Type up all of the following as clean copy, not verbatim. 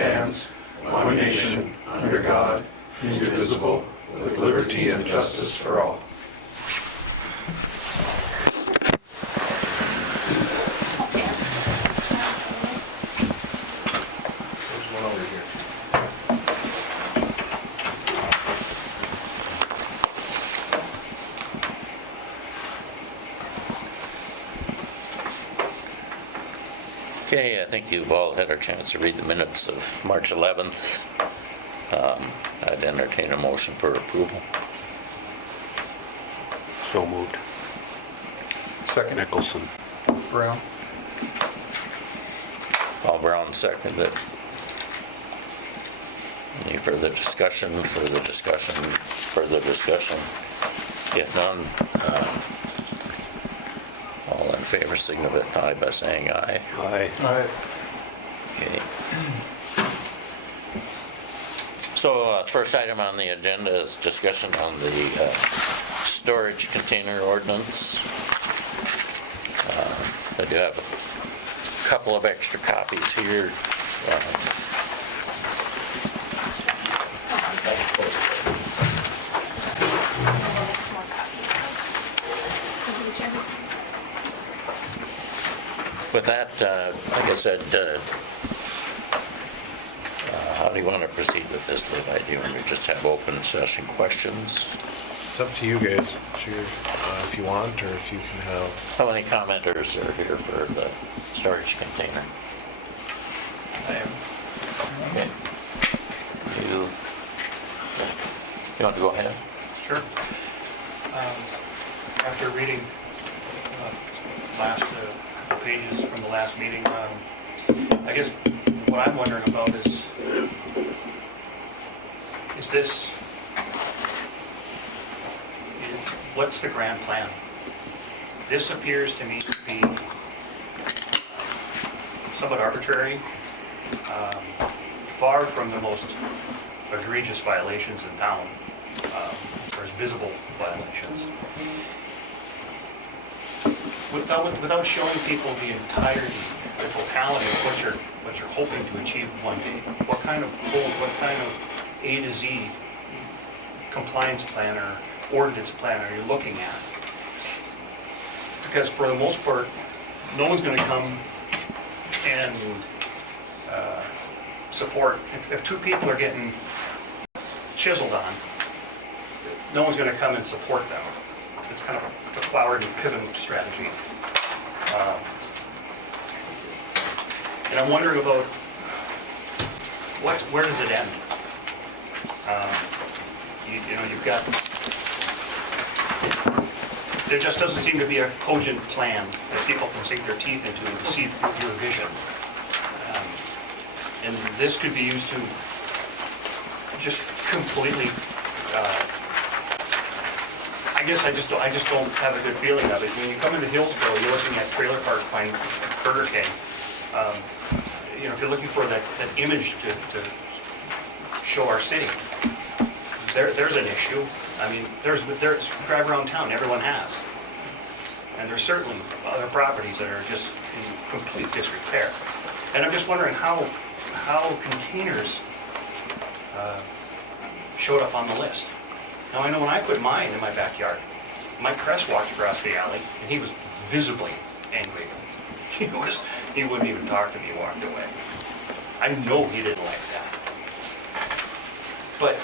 stands, one nation, under God, indivisible, with liberty and justice for all. There's one over here. Okay, I think you've all had a chance to read the minutes of March 11th. I'd entertain a motion for approval. So moved. Second. Nicholson. Brown. Paul Brown seconded. Any further discussion? If none, all in favor signify by saying aye. Aye. Aye. Okay. So, first item on the agenda is discussion on the storage container ordinance. I do have a couple of extra copies here. With that, like I said, how do you want to proceed with this, Levi? Do you want to just have open session questions? It's up to you guys, sure, if you want, or if you can have. How many commenters are here for the storage container? I am. Okay. You want to go ahead? Sure. After reading last pages from the last meeting, I guess what I'm wondering about is this, what's the grand plan? This appears to me to be somewhat arbitrary, far from the most egregious violations in town, as far as visible violations. Without showing people the entirety, the totality of what you're hoping to achieve one day, what kind of A to Z compliance plan or ordinance plan are you looking at? Because for the most part, no one's going to come and support. If two people are getting chiseled on, no one's going to come and support them. It's kind of a flowered and pivot strategy. And I'm wondering about where does it end? You've got, there just doesn't seem to be a cogent plan that people can sink their teeth into and see your vision. And this could be used to just completely, I guess I just don't have a good feeling of it. When you come into Hillsboro, you're looking at trailer park behind Burger King. If you're looking for that image to show our city, there's an issue. I mean, there's drive around town, everyone has. And there's certainly other properties that are just in complete disrepair. And I'm just wondering how containers showed up on the list. Now, I know when I put mine in my backyard, Mike Kress walked across the alley, and he was visibly angry. He wouldn't even talk to me, he walked away. I know he didn't like that. But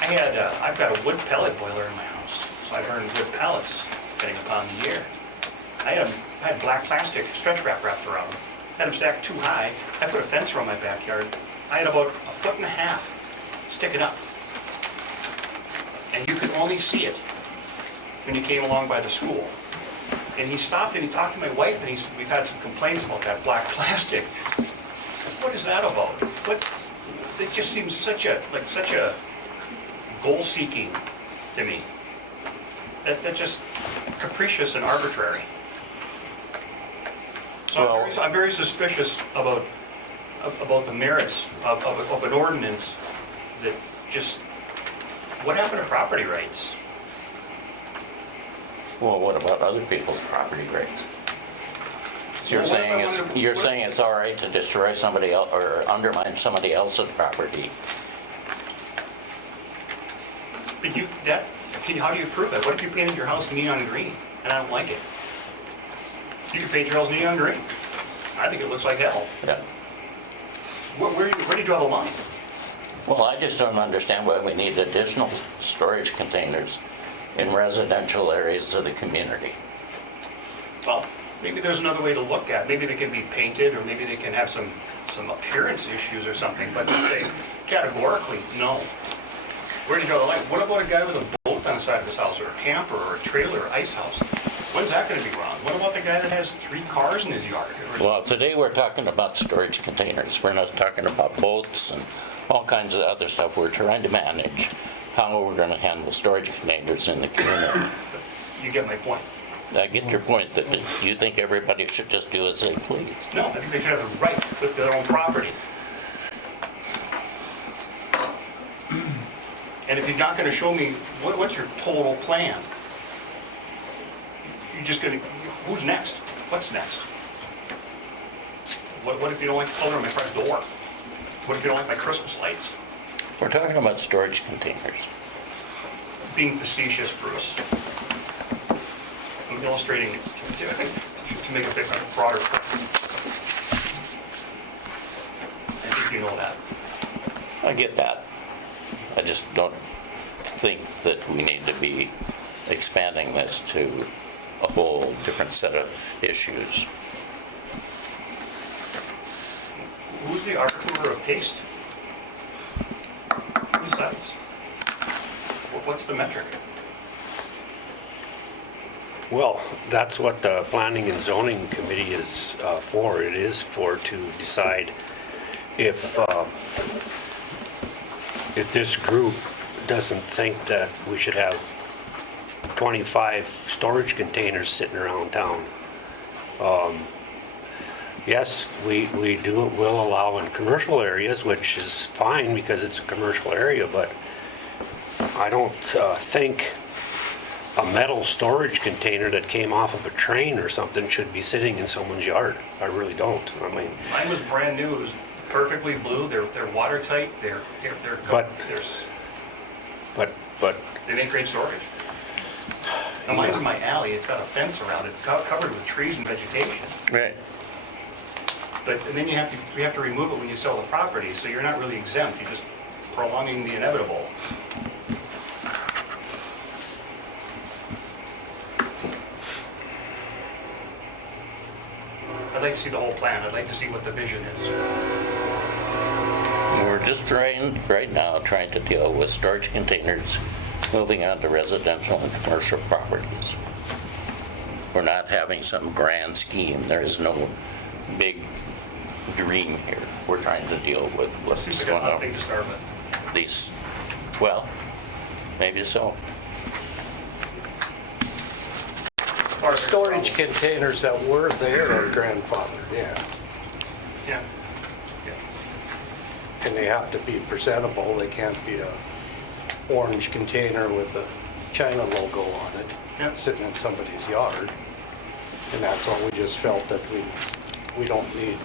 I've got a wood pellet boiler in my house, so I burn wood pellets depending upon the year. I had black plastic stretch wrap wrapped around them. Had them stacked too high. I put a fence around my backyard. I had about 1.5 feet sticking up. And you could only see it when you came along by the school. And he stopped and he talked to my wife, and we've had some complaints about that black plastic. What is that about? It just seems such a goal-seeking to me. That's just capricious and arbitrary. So I'm very suspicious about the merits of an ordinance that just, what happened to property rights? Well, what about other people's property rights? You're Well, what if I saying wanted to- you're saying it's all right to destroy somebody else or undermine somebody else's property. But how do you prove that? What if you painted your house neon green and I don't like it? You can paint your house neon green. I think it looks like hell. Yeah. Where do you draw the line? Well, I just don't understand why we need additional storage containers in residential areas of the community. Well, maybe there's another way to look at it. Maybe they can be painted, or maybe they can have some appearance issues or something, but to say categorically, no. Where do you draw the line? What about a guy with a boat on the side of his house, or a camper, or a trailer, or ice house? When's that gonna be wrong? What about the guy that has 3 cars in his yard? Well, today we're talking about storage containers. We're not talking about boats and all kinds of other stuff. We're trying to manage how we're going to handle storage containers in the community. You get my point. I get your point that you think everybody should just do as they please. No, I think they should have the right with their own property. And if you're not gonna show me, what's your total plan? You're just gonna, who's next? What's next? What if you don't like the color of my front door? What if you don't like my Christmas lights? We're talking about storage containers. Being facetious, Bruce. I'm illustrating it to make a bit broader point. I think you know that. I get that. I just don't think that we need to be expanding this to a whole different set of issues. Who's the arbiter of taste? Who decides? What's the metric? Well, that's what the Planning and Zoning Committee is for. It is for to decide if this group doesn't think that we should have 25 storage containers sitting around town. Yes, we will allow in commercial areas, which is fine because it's a commercial area, but I don't think a metal storage container that came off of a train or something should be sitting in someone's yard. I really don't. I mean, Mine was brand new, it was perfectly blue, they're watertight, But- but they make great storage. Now mine's in my alley, it's got a fence around it, covered with trees and vegetation. Right. And then you have to remove it when you sell the property, so you're not really exempt, you're just prolonging the inevitable. I'd like to see the whole plan, I'd like to see what the vision is. We're just right now trying to deal with storage containers moving on to residential and commercial properties. We're not having some grand scheme. There is no big dream here. We're trying to deal with what's Seems like going a lot on. big to start with. These, well, maybe so. Or- Storage containers that were there are grandfathered in, Yeah. and they have to be presentable. They can't be a orange container with a China logo on it, Yep. sitting in somebody's yard. And that's all, we just felt that we don't need,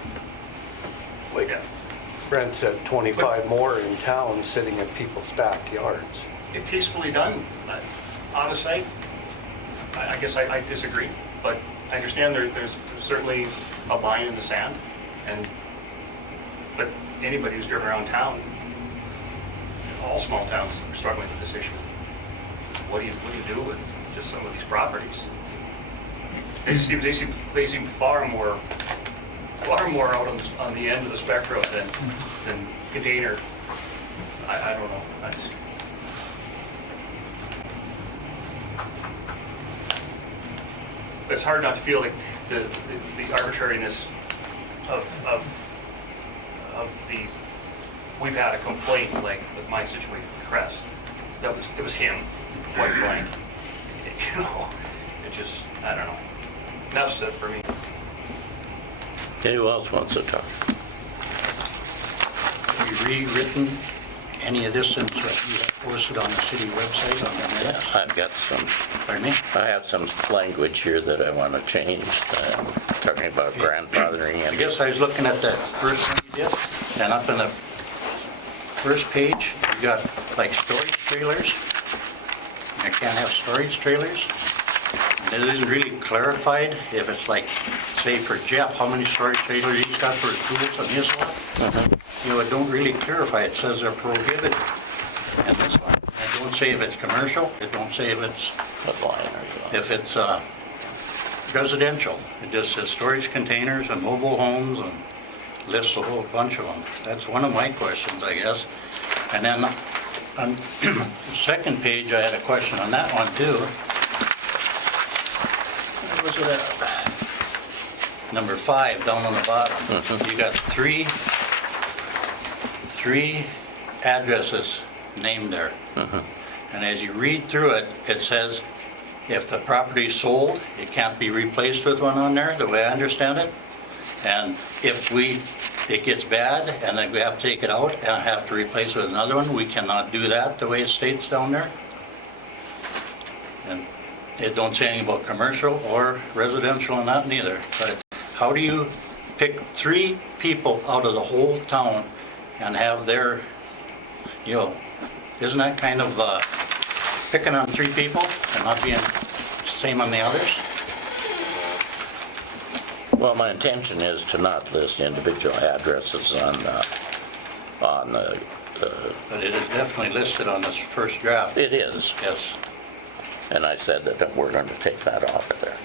like Yeah. Brent said, 25 more in town sitting in people's backyards. If tastefully done, out of sight, I guess I disagree, but I understand there's certainly a line in the sand, but anybody who's driven around town, all small towns are struggling with this issue. What do you do with just some of these properties? They seem far more out on the end of the spectrum than container. I don't know. It's hard not to feel like the arbitrariness of the, we've had a complaint like with my situation with Crest. It was him, point blank. You know, it just, I don't know. Enough said for me. Okay, who else wants to talk? Be rewritten any of this since you have posted on the city website on the minutes? I've got some, Pardon me? I have some language here that I want to change, talking about grandfathering I and guess I was looking at that first one you did, and up in the first page, you got like storage trailers. You can't have storage trailers. And it isn't really clarified if it's like, say for Jeff, how many storage trailers he's got for his tools on his lot. You know, it don't really clarify. It says they're prohibited. And this one, it don't say if it's commercial, it don't say if it's residential. It just says storage containers and mobile homes and lists a whole bunch of them. That's one of my questions, I guess. And then on the second page, I had a question on that one too. Where was it at? Number 5, down on the bottom. You got three addresses named there. And as you read through it, it says if the property's sold, it can't be replaced with one on there, the way I understand it. And if it gets bad and then we have to take it out and have to replace it with another one, we cannot do that the way it states down there. And it don't say anything about commercial or residential and that neither. But how do you pick 3 people out of the whole town and have their, you know, isn't that kind of picking on 3 people and not being same on the others? well, my intention is to not list individual addresses on the, But it is definitely listed on this first draft. it is, Yes. and I said that we're going to take that off of there.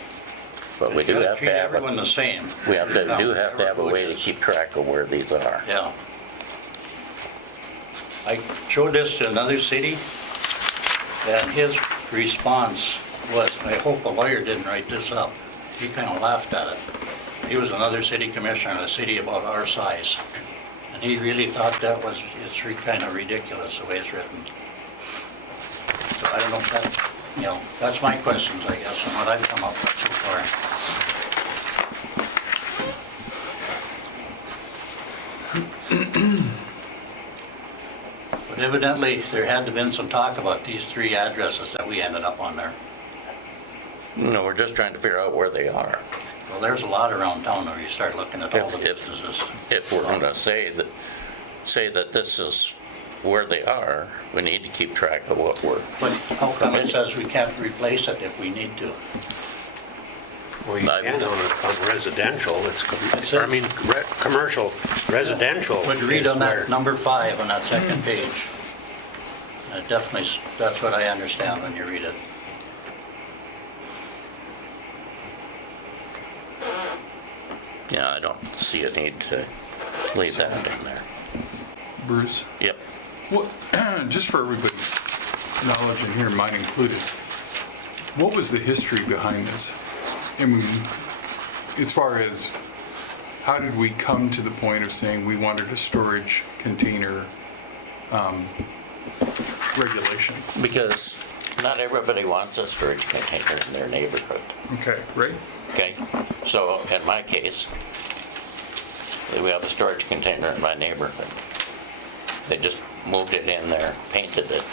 But we do You gotta have to treat have, everyone the same. we do have to have a way to keep track of where these are. Yeah. I showed this to another city, and his response was, I hope a lawyer didn't write this up. He kind of laughed at it. He was another city commissioner in a city about our size. And he really thought that was, it's kind of ridiculous the way it's written. So I don't know if that, you know, that's my questions, I guess, and what I've come up with so far. But evidently, there had to have been some talk about these 3 addresses that we ended up on there. No, we're just trying to figure out where they are. Well, there's a lot around town where you start looking at all the If- businesses. If we're going to say that this is where they are, we need to keep track of what we're, But how come it says we can't replace it if we need to? Well, you I- can on residential, it's, It says- commercial, residential. But read is on where- that number 5 on that second page. It definitely, that's what I understand when you read it. yeah, I don't see a need to leave that in there. Bruce, Yep. what, just for everybody's knowledge in here, mine included, what was the history behind this? I mean, as far as how did we come to the point of saying we wanted a storage container regulation? Because not everybody wants a storage container in their neighborhood, Okay, right? okay? So in my case, we have a storage container in my neighborhood. They just moved it in there, painted it.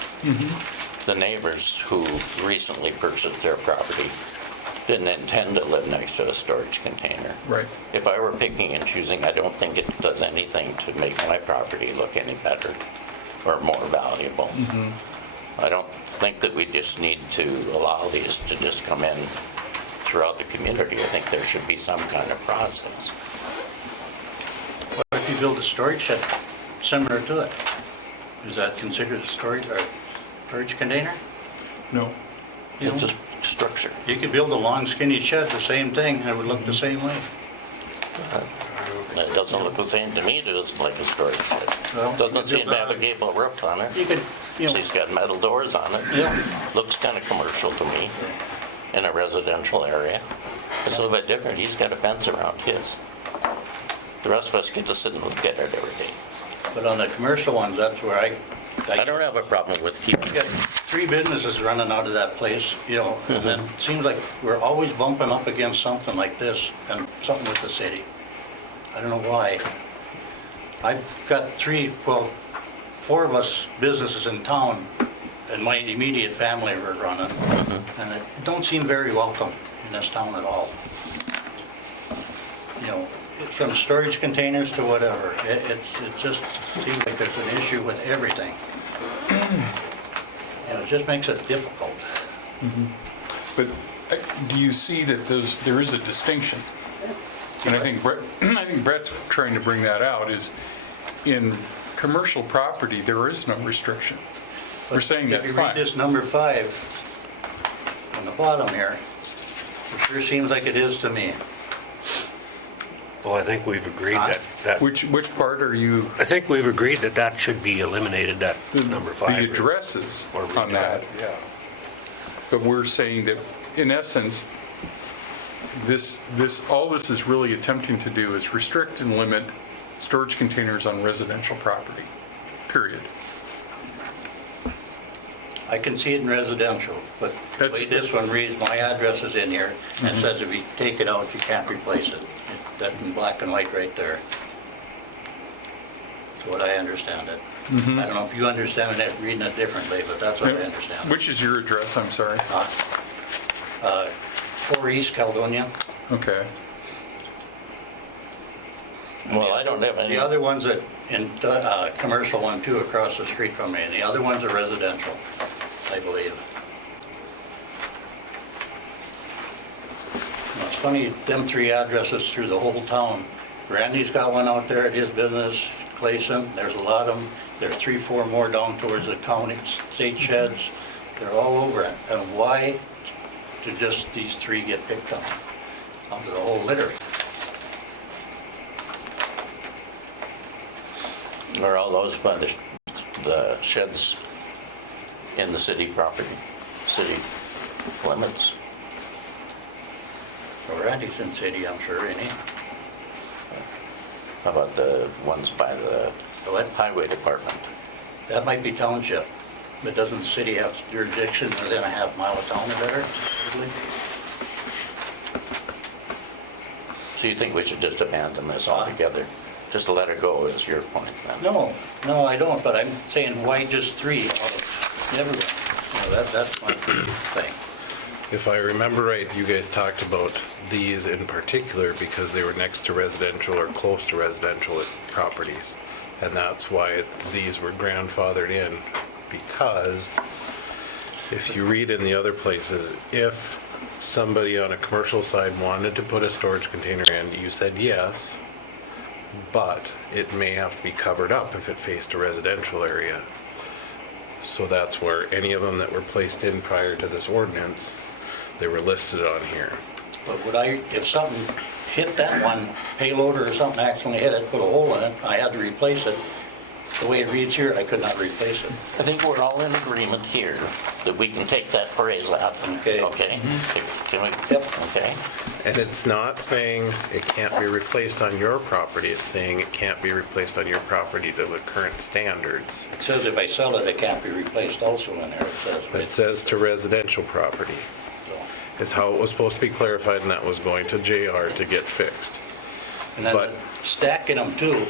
The neighbors who recently purchased their property didn't intend to live next to a storage container. Right. If I were picking and choosing, I don't think it does anything to make my property look any better or more valuable. I don't think that we just need to allow these to just come in throughout the community. I think there should be some kind of process. What if you build a storage shed similar to it? Is that considered a storage container? No. You It's know, just structure. you could build a long skinny shed, the same thing, and it would look the same way. It doesn't look the same to me, it doesn't like a storage shed. Well, Doesn't seem to have a gable roof on it. You could, you know, It's got metal doors on it. yeah. Looks kind of commercial to me in a residential area. It's a little bit different. He's got a fence around his. The rest of us get to sit and look at it every day. But on the commercial ones, that's where I don't have a problem with keeping You got 3 businesses running out of that place, you know, and then it seems like we're always bumping up against something like this and something with the city. I don't know why. I've got 3, well, 4 of us businesses in town, and my immediate family were running, and it don't seem very welcome in this town at all. You know, from storage containers to whatever, it just seems like there's an issue with everything. You know, it just makes it difficult. But do you see that there is a distinction? And I think Brett's trying to bring that out, is in commercial property, there is no restriction. We're saying that's If you read fine. this number 5 on the bottom here, it sure seems like it is to me. Well, I think we've agreed Huh? that, Which part are you, I think we've agreed that that should be eliminated, that number 5. the addresses Or on that? Yeah. But we're saying that, in essence, all this is really attempting to do is restrict and limit storage containers on residential property, period. I can see it in residential, but the That's- way this one reads, my address is in here, and it says if you take it out, you can't replace it. That's in black and white right there. That's what I understand it. I don't know if you understand it, reading it differently, but that's what I understand. Which is your address, I'm sorry? 4 East Caledonia. Okay. Well, I don't have any. The other one's in commercial one too, across the street from me, and the other one's are residential, I believe. Now, it's funny, them 3 addresses through the whole town. Randy's got one out there at his business, Clayson, there's a lot of them. There's 3, 4 more down towards the county, state sheds, they're all over it. And why do just these 3 get picked on? Onto the whole litter? Are all those by the sheds in the city property, city limits? Well, Randy's in city, I'm sure, ain't he? How about the ones by the What? highway department? That might be township, but doesn't the city have jurisdiction within a half-mile of town or better? So you think we should just abandon this altogether? Just let it go is your point then? No, I don't, but I'm saying why just 3 out of everyone? You know, that's my thing. If I remember right, you guys talked about these in particular because they were next to residential or close to residential properties. And that's why these were grandfathered in, because if you read in the other places, if somebody on a commercial side wanted to put a storage container in, you said yes, but it may have to be covered up if it faced a residential area. So that's where any of them that were placed in prior to this ordinance, they were listed on here. But would I, if something hit that one, payloader or something accidentally hit it, put a hole in it, I had to replace it, the way it reads here, I could not replace it. I think we're all in agreement here that we can take that phrase out. Okay. Okay? Can we? Yep. Okay. And it's not saying it can't be replaced on your property, it's saying it can't be replaced on your property to the current standards. It says if I sell it, it can't be replaced also in there, it says. but It says to residential property. so. Is how it was supposed to be clarified, and that was going to JR to get fixed. And then But- stacking them too.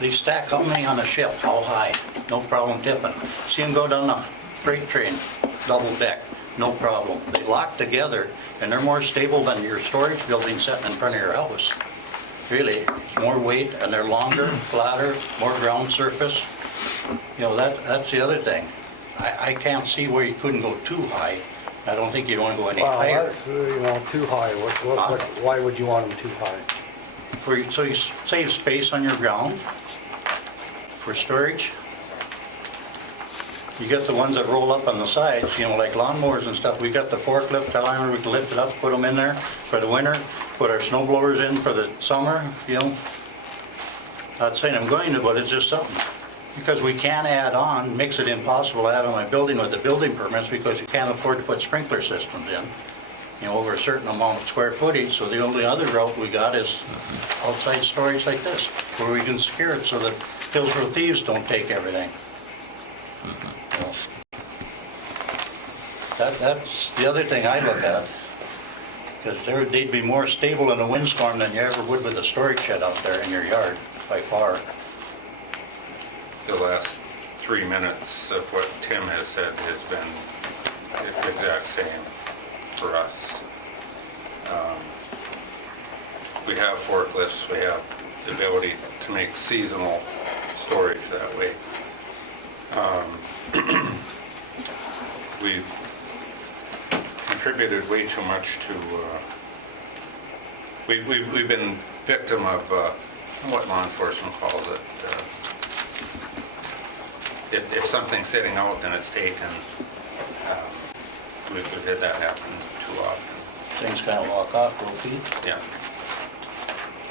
They stack how many on a ship, how high? No problem tipping. See them go down the freight train, double deck, no problem. They lock together and they're more stable than your storage building sitting in front of your house. Really, it's more weight and they're longer, flatter, more ground surface. You know, that's the other thing. I can't see where you couldn't go too high. I don't think you'd want to go any Well, higher. that's, too high. Why would you want them too high? So you save space on your ground for storage. You get the ones that roll up on the sides, like lawnmowers and stuff. We got the forklift, we can lift it up, put them in there for the winter, put our snow blowers in for the summer, Not saying I'm going to, but it's just something. Because we can't add on, makes it impossible to add on my building with the building permits because you can't afford to put sprinkler systems in, over a certain amount of square footage. So the only other route we got is outside storage like this, where we can secure it so that Hillsboro thieves don't take everything. That's the other thing I look at, because they'd be more stable in a windstorm than you ever would with a storage shed out there in your yard, by far. the last 3 minutes of what Tim has said has been the exact same for us. We have forklifts, we have the ability to make seasonal storage that way. We've contributed way too much to, we've been victim of what law enforcement calls it. If something's sitting out and it's taken, we've had that happen too often. Things kind of walk off both feet. Yeah.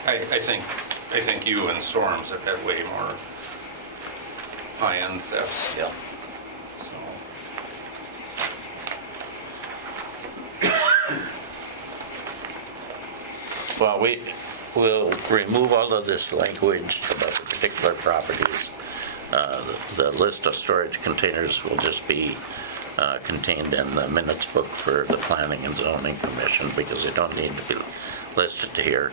I think you and Storms have had way more high-end thefts. Yeah. So, Well, we'll remove all of this language about the particular properties. The list of storage containers will just be contained in the minutes book for the Planning and Zoning Commission because they don't need to be listed here.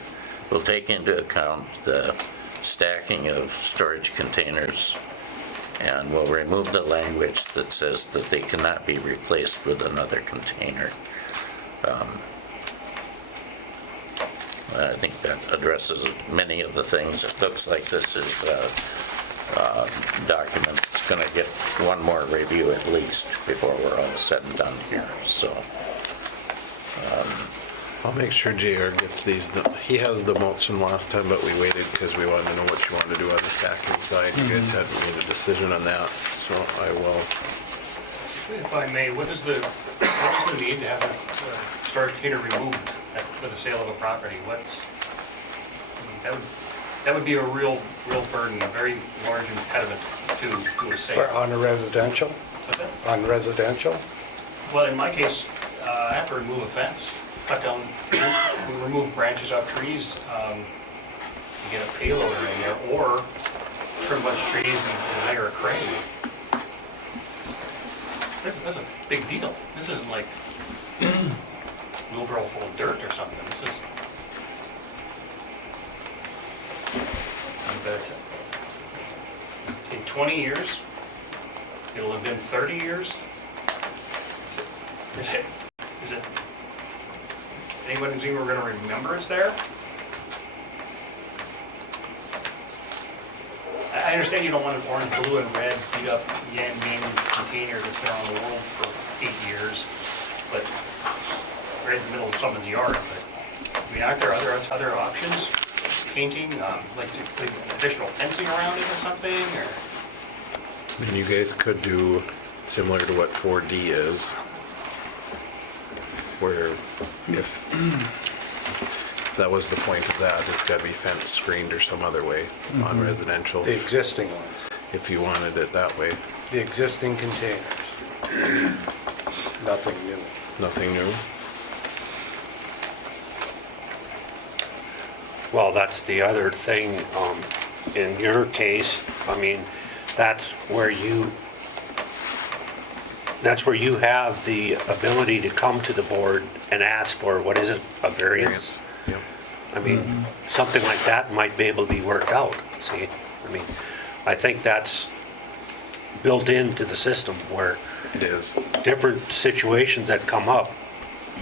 We'll take into account the stacking of storage containers, and we'll remove the language that says that they cannot be replaced with another container. I think that addresses many of the things. It looks like this is a document that's going to get one more review at least before we're all said and done here. So I'll make sure JR gets these. He has the notes from last time, but we waited because we wanted to know what you wanted to do on the stacking side. You guys hadn't made a decision on that, so I will. If I may, what is the need to have a storage container removed for the sale of a property? That would be a real burden, a very large impediment to a sale. On a residential? What's that? On residential? Well, in my case, I have to remove a fence, cut down, remove branches off trees, get a payloader in there, or trim a bunch of trees and hire a crane. That's a big deal. This isn't like wheelbarrow full of dirt or something. This is. But in 20 years, it'll have been 30 years. Is it? Anyone think we're going to remember it's there? I understand you don't want an orange, blue, and red beat up Yan Ming container that's been on the wall for 8 years, but right in the middle of someone's yard. But I mean, aren't there other options? Painting, like additional fencing around it or something, or? And you guys could do similar to what 4D is, where if that was the point of that, it's got to be fence screened or some other way on residential, The existing ones, if you wanted it that way. the existing containers. Nothing new. Nothing new? Well, that's the other thing, in your case, I mean, that's where you have the ability to come to the board and ask for, what is it, a variance? Yep. I mean, something like that might be able to be worked out, see? I mean, I think that's built into the system where It is. different situations that come up,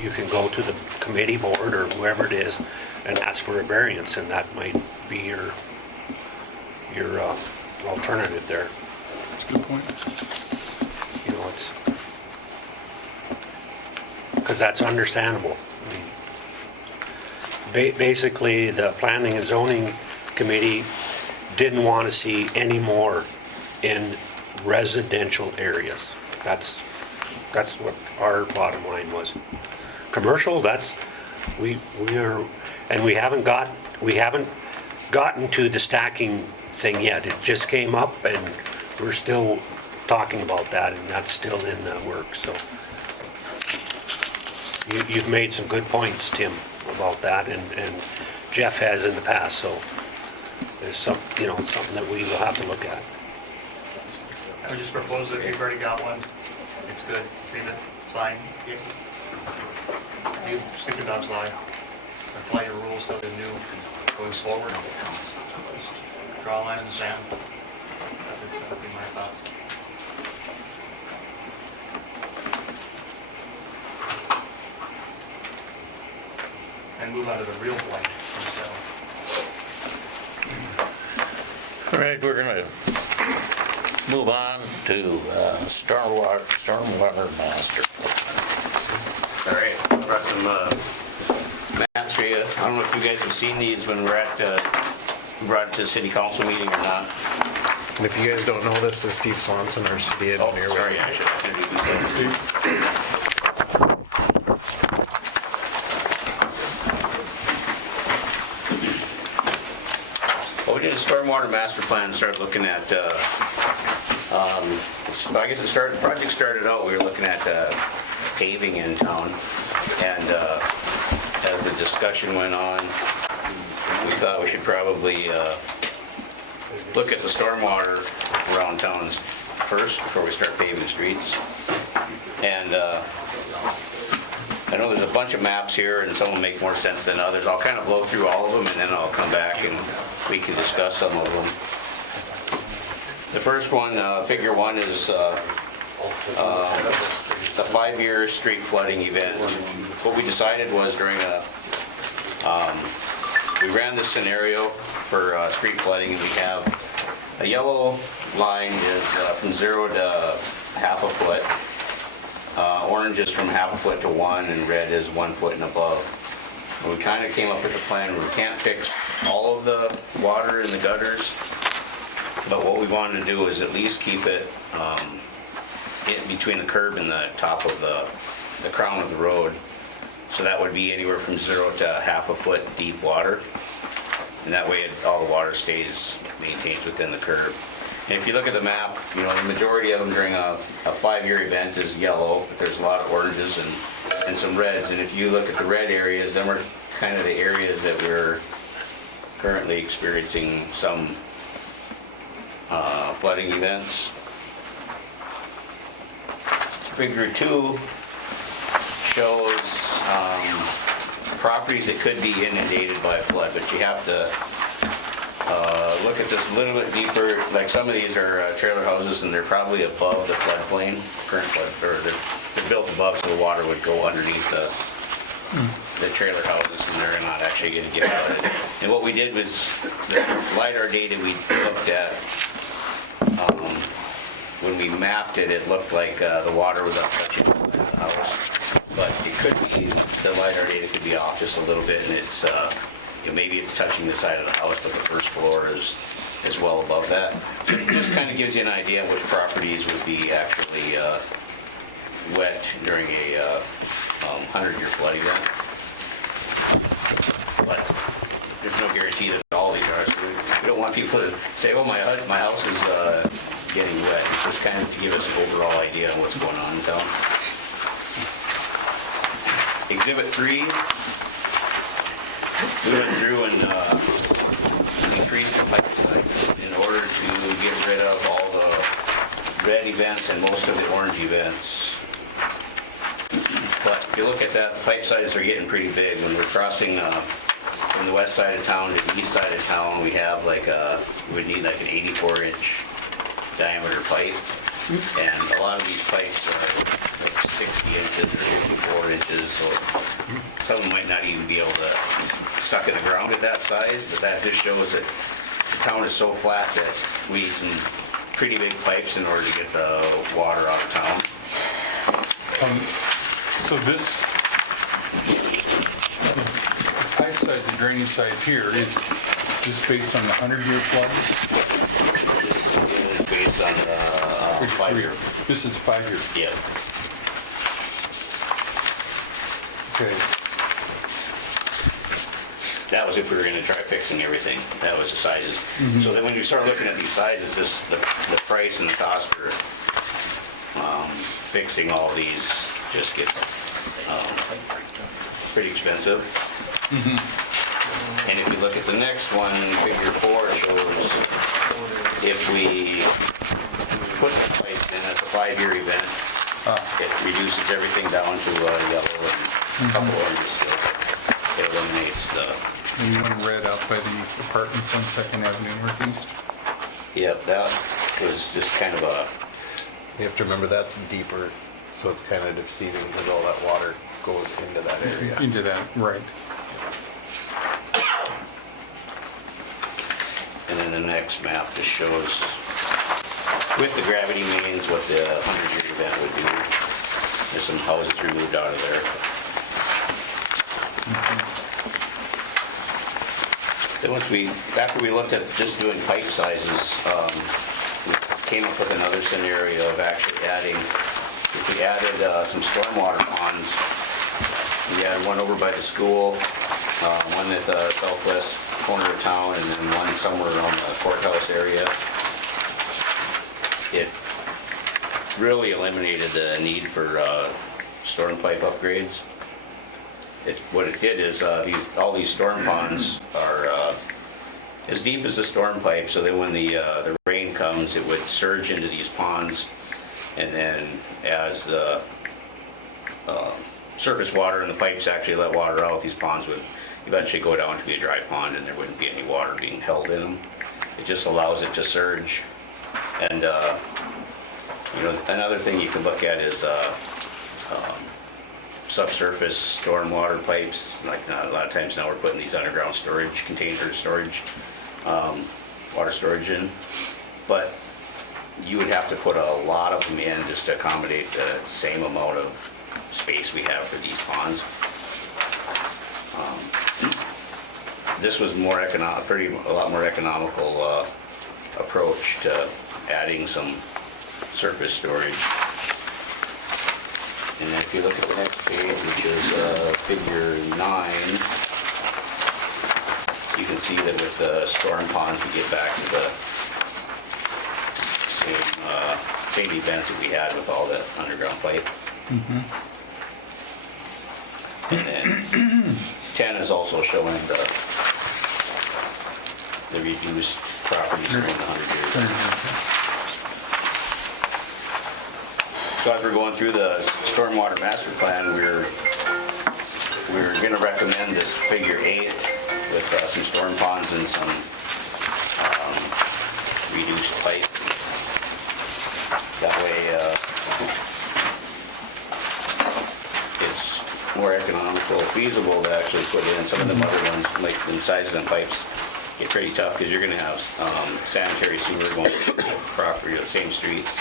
you can go to the committee board or whoever it is and ask for a variance, and that might be your alternative there. Good point. You know, it's, because that's understandable. I mean, basically, the Planning and Zoning Committee didn't want to see any more in residential areas. That's what our bottom line was. Commercial, we haven't gotten to the stacking thing yet. It just came up and we're still talking about that, and that's still in the works, so. You've made some good points, Tim, about that, and Jeff has in the past, so there's something that we will have to look at. I would just propose that if you've already got one, it's good, leave it, it's fine. You Sleeping Dogs Lie, apply your rules to the new going forward. Just draw a line in the sand. out of the real blight themselves. All right, we're gonna move on to stormwater master. All right, brought some maps for you. I don't know if you guys have seen these when we're at, brought it to the city council meeting or not. And if you guys don't know this, is Steve Swanson, our city Oh, engineer. sorry, I should have introduced you. Well, we did a stormwater master plan and started looking at, I guess the project started out, we were looking at paving in town. And as the discussion went on, we thought we should probably look at the stormwater around towns first before we start paving streets. And I know there's a bunch of maps here and some will make more sense than others. I'll kind of blow through all of them and then I'll come back and we can discuss some of them. The first one, figure 1, is the 5-year street flooding event. What we decided was during we ran this scenario for street flooding, and we have a yellow line is from 0 to half a foot. Orange is from half a foot to 1, and red is 1 foot and above. And we kind of came up with a plan where we can't fix all of the water in the gutters, but what we wanted to do is at least keep it in between the curb and the top of the crown of the road. So that would be anywhere from 0 to half a foot deep water. And that way all the water stays maintained within the curb. And if you look at the map, you know, the majority of them during a 5-year event is yellow, but there's a lot of oranges and some reds. And if you look at the red areas, them are kind of the areas that we're currently experiencing some flooding events. Figure 2 shows properties that could be inundated by a flood, but you have to look at this a little bit deeper. Like some of these are trailer houses and they're probably above the floodplain, current flood, or they're built above so the water would go underneath the trailer houses and they're not actually going to get out of it. And what we did was, the LiDAR data we looked at, when we mapped it, it looked like the water was up touching the house. But it could be, the LiDAR data could be off just a little bit, and it's, you know, maybe it's touching the side of the house, but the first floor is well above that. So it just kind of gives you an idea of which properties would be actually wet during a 100-year flood event. But there's no guarantee that all these are. So we don't want people to say, oh, my house is getting wet. It's just kind of to give us an overall idea of what's going on in town. Exhibit 3, we went through and increased the pipe size in order to get rid of all the red events and most of the orange events. But if you look at that, the pipe sizes are getting pretty big. When we're crossing from the west side of town to the east side of town, we have like we need like an 84-inch diameter pipe. And a lot of these pipes are like 60 inches or 54 inches, so some of them might not even be able to be stuck in the ground at that size, but that just shows that the town is so flat that we need some pretty big pipes in order to get the water out of town. So this the pipe size, the drainage size here is just based on the 100-year flood? Based on the 5-year. This is 5 years. Yeah. Okay. That was if we were going to try fixing everything. That was the sizes. So then when you start looking at these sizes, the price and the cost for fixing all these just gets pretty expensive. And if you look at the next one, figure 4 shows if we put the pipes in at the 5-year event, it reduces everything down to yellow and a couple oranges still. It eliminates the... And you want red out by the apartments on 2nd Avenue Northeast? Yep, that was just kind of a... You have to remember that's deeper, so it's kind of deceiving because all that water goes into that area. Into that, right. then the next map just shows with the gravity mains what the 100-year event would do. There's some houses removed out of there. So after we looked at just doing pipe sizes, we came up with another scenario of actually adding, if we added some stormwater ponds, we had one over by the school, one at the southwest corner of town, and then one somewhere around the courthouse area. It really eliminated the need for storm pipe upgrades. What it did is all these storm ponds are as deep as the storm pipe, so that when the rain comes, it would surge into these ponds, and then as the surface water and the pipes actually let water out, these ponds would eventually go down to be a dry pond, and there wouldn't be any water being held in them. It just allows it to surge. And another thing you can look at is subsurface stormwater pipes. Like a lot of times now we're putting these underground storage containers, water storage in, but you would have to put a lot of them in just to accommodate the same amount of space we have for these ponds. This was a lot more economical approach to adding some surface storage. And then if you look at the next page, which is figure 9, you can see that with the storm ponds, we get back to the same events that we had with all the underground pipe. And then 10 is also showing the reduced properties during the 100 years. So as we're going through the stormwater master plan, we're going to recommend this figure 8 with some storm ponds and some reduced pipe. That way it's more economical, feasible to actually put in. Some of them other ones, like the size of them pipes, get pretty tough because you're going to have sanitary sewer going through the property, the same streets,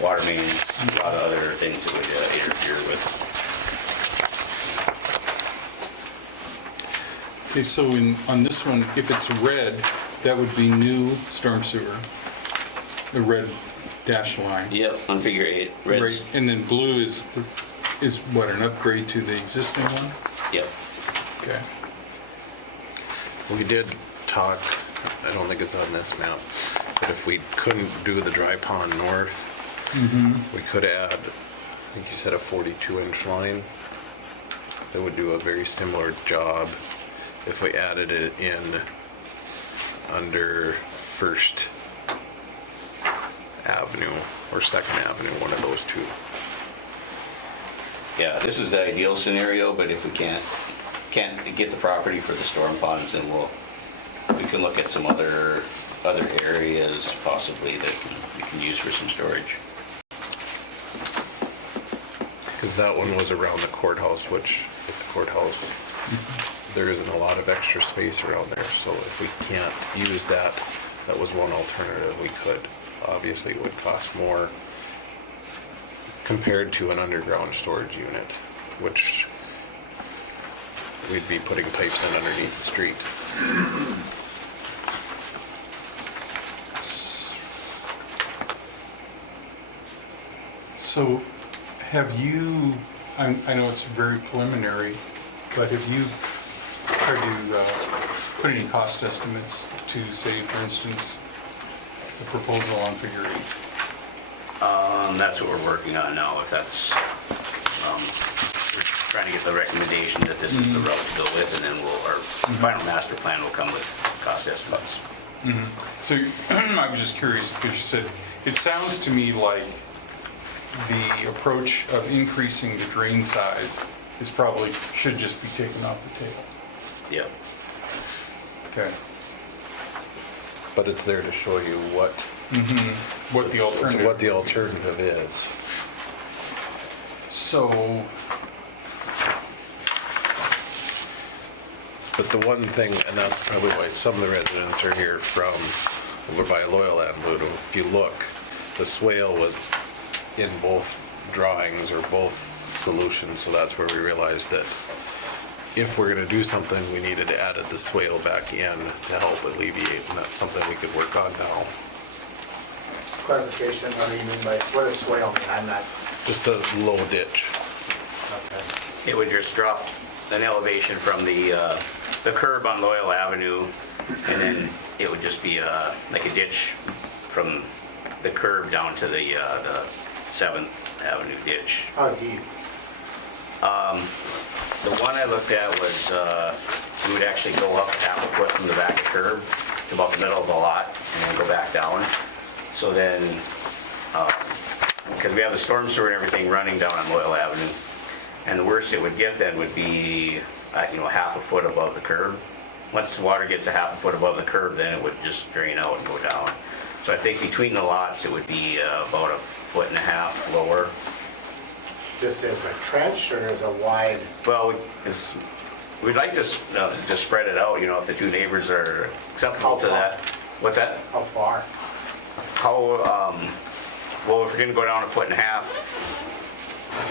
water mains, a lot of other things that would interfere with. Okay, so on this one, if it's red, that would be new storm sewer, the red dashed line. Yep, on figure 8. Red's, Right, and then blue is what, an upgrade to the existing one? Yep. Okay. We did talk, I don't think it's on this map, but if we couldn't do the dry pond north, we could add, I think you said a 42-inch line that would do a very similar job if we added it in under First Avenue or Second Avenue, one of those two. Yeah, this is the ideal scenario, but if we can't get the property for the storm ponds, then we can look at some other areas possibly that we can use for some storage. Because that one was around the courthouse, which at the courthouse, there isn't a lot of extra space around there. So if we can't use that, that was one alternative we could. Obviously, it would cost more compared to an underground storage unit, which we'd be putting pipes in underneath the street. So have you, I know it's very preliminary, but have you tried to put any cost estimates to, say, for instance, the proposal on figure 8? That's what we're working on now. If that's, we're trying to get the recommendation that this is the route to go with, and then our final master plan will come with cost estimates. So I was just curious because you said, it sounds to me like the approach of increasing the drain size is probably, should just be taken off the table. Yep. Okay. But it's there to show you what What the alternative is. So, But the one thing, and that's probably why some of the residents are here from over by Loyal Land. But if you look, the swale was in both drawings or both solutions, so that's where we realized that if we're gonna do something, we needed to add the swale back in to help alleviate, and that's something we could work on now. Clarification, what do you mean by, what does swale mean? I'm not, Just a low ditch. okay. It would just drop an elevation from the curb on Loyal Avenue, and then it would just be like a ditch from the curb down to the 7th Avenue ditch. How deep? The one I looked at was, you would actually go up half a foot from the back of the curb to about the middle of the lot, and then go back down. So then, because we have the storm sewer and everything running down on Loyal Avenue, and the worst it would get then would be, half a foot above the curb. Once the water gets a half a foot above the curb, then it would just drain out and go down. So I think between the lots, it would be about a foot and a half lower. Just as a trench or as a wide? Well, we'd like to just spread it out, if the two neighbors are acceptable to that. What's that? How far? Well, if we're gonna go down a foot and a half,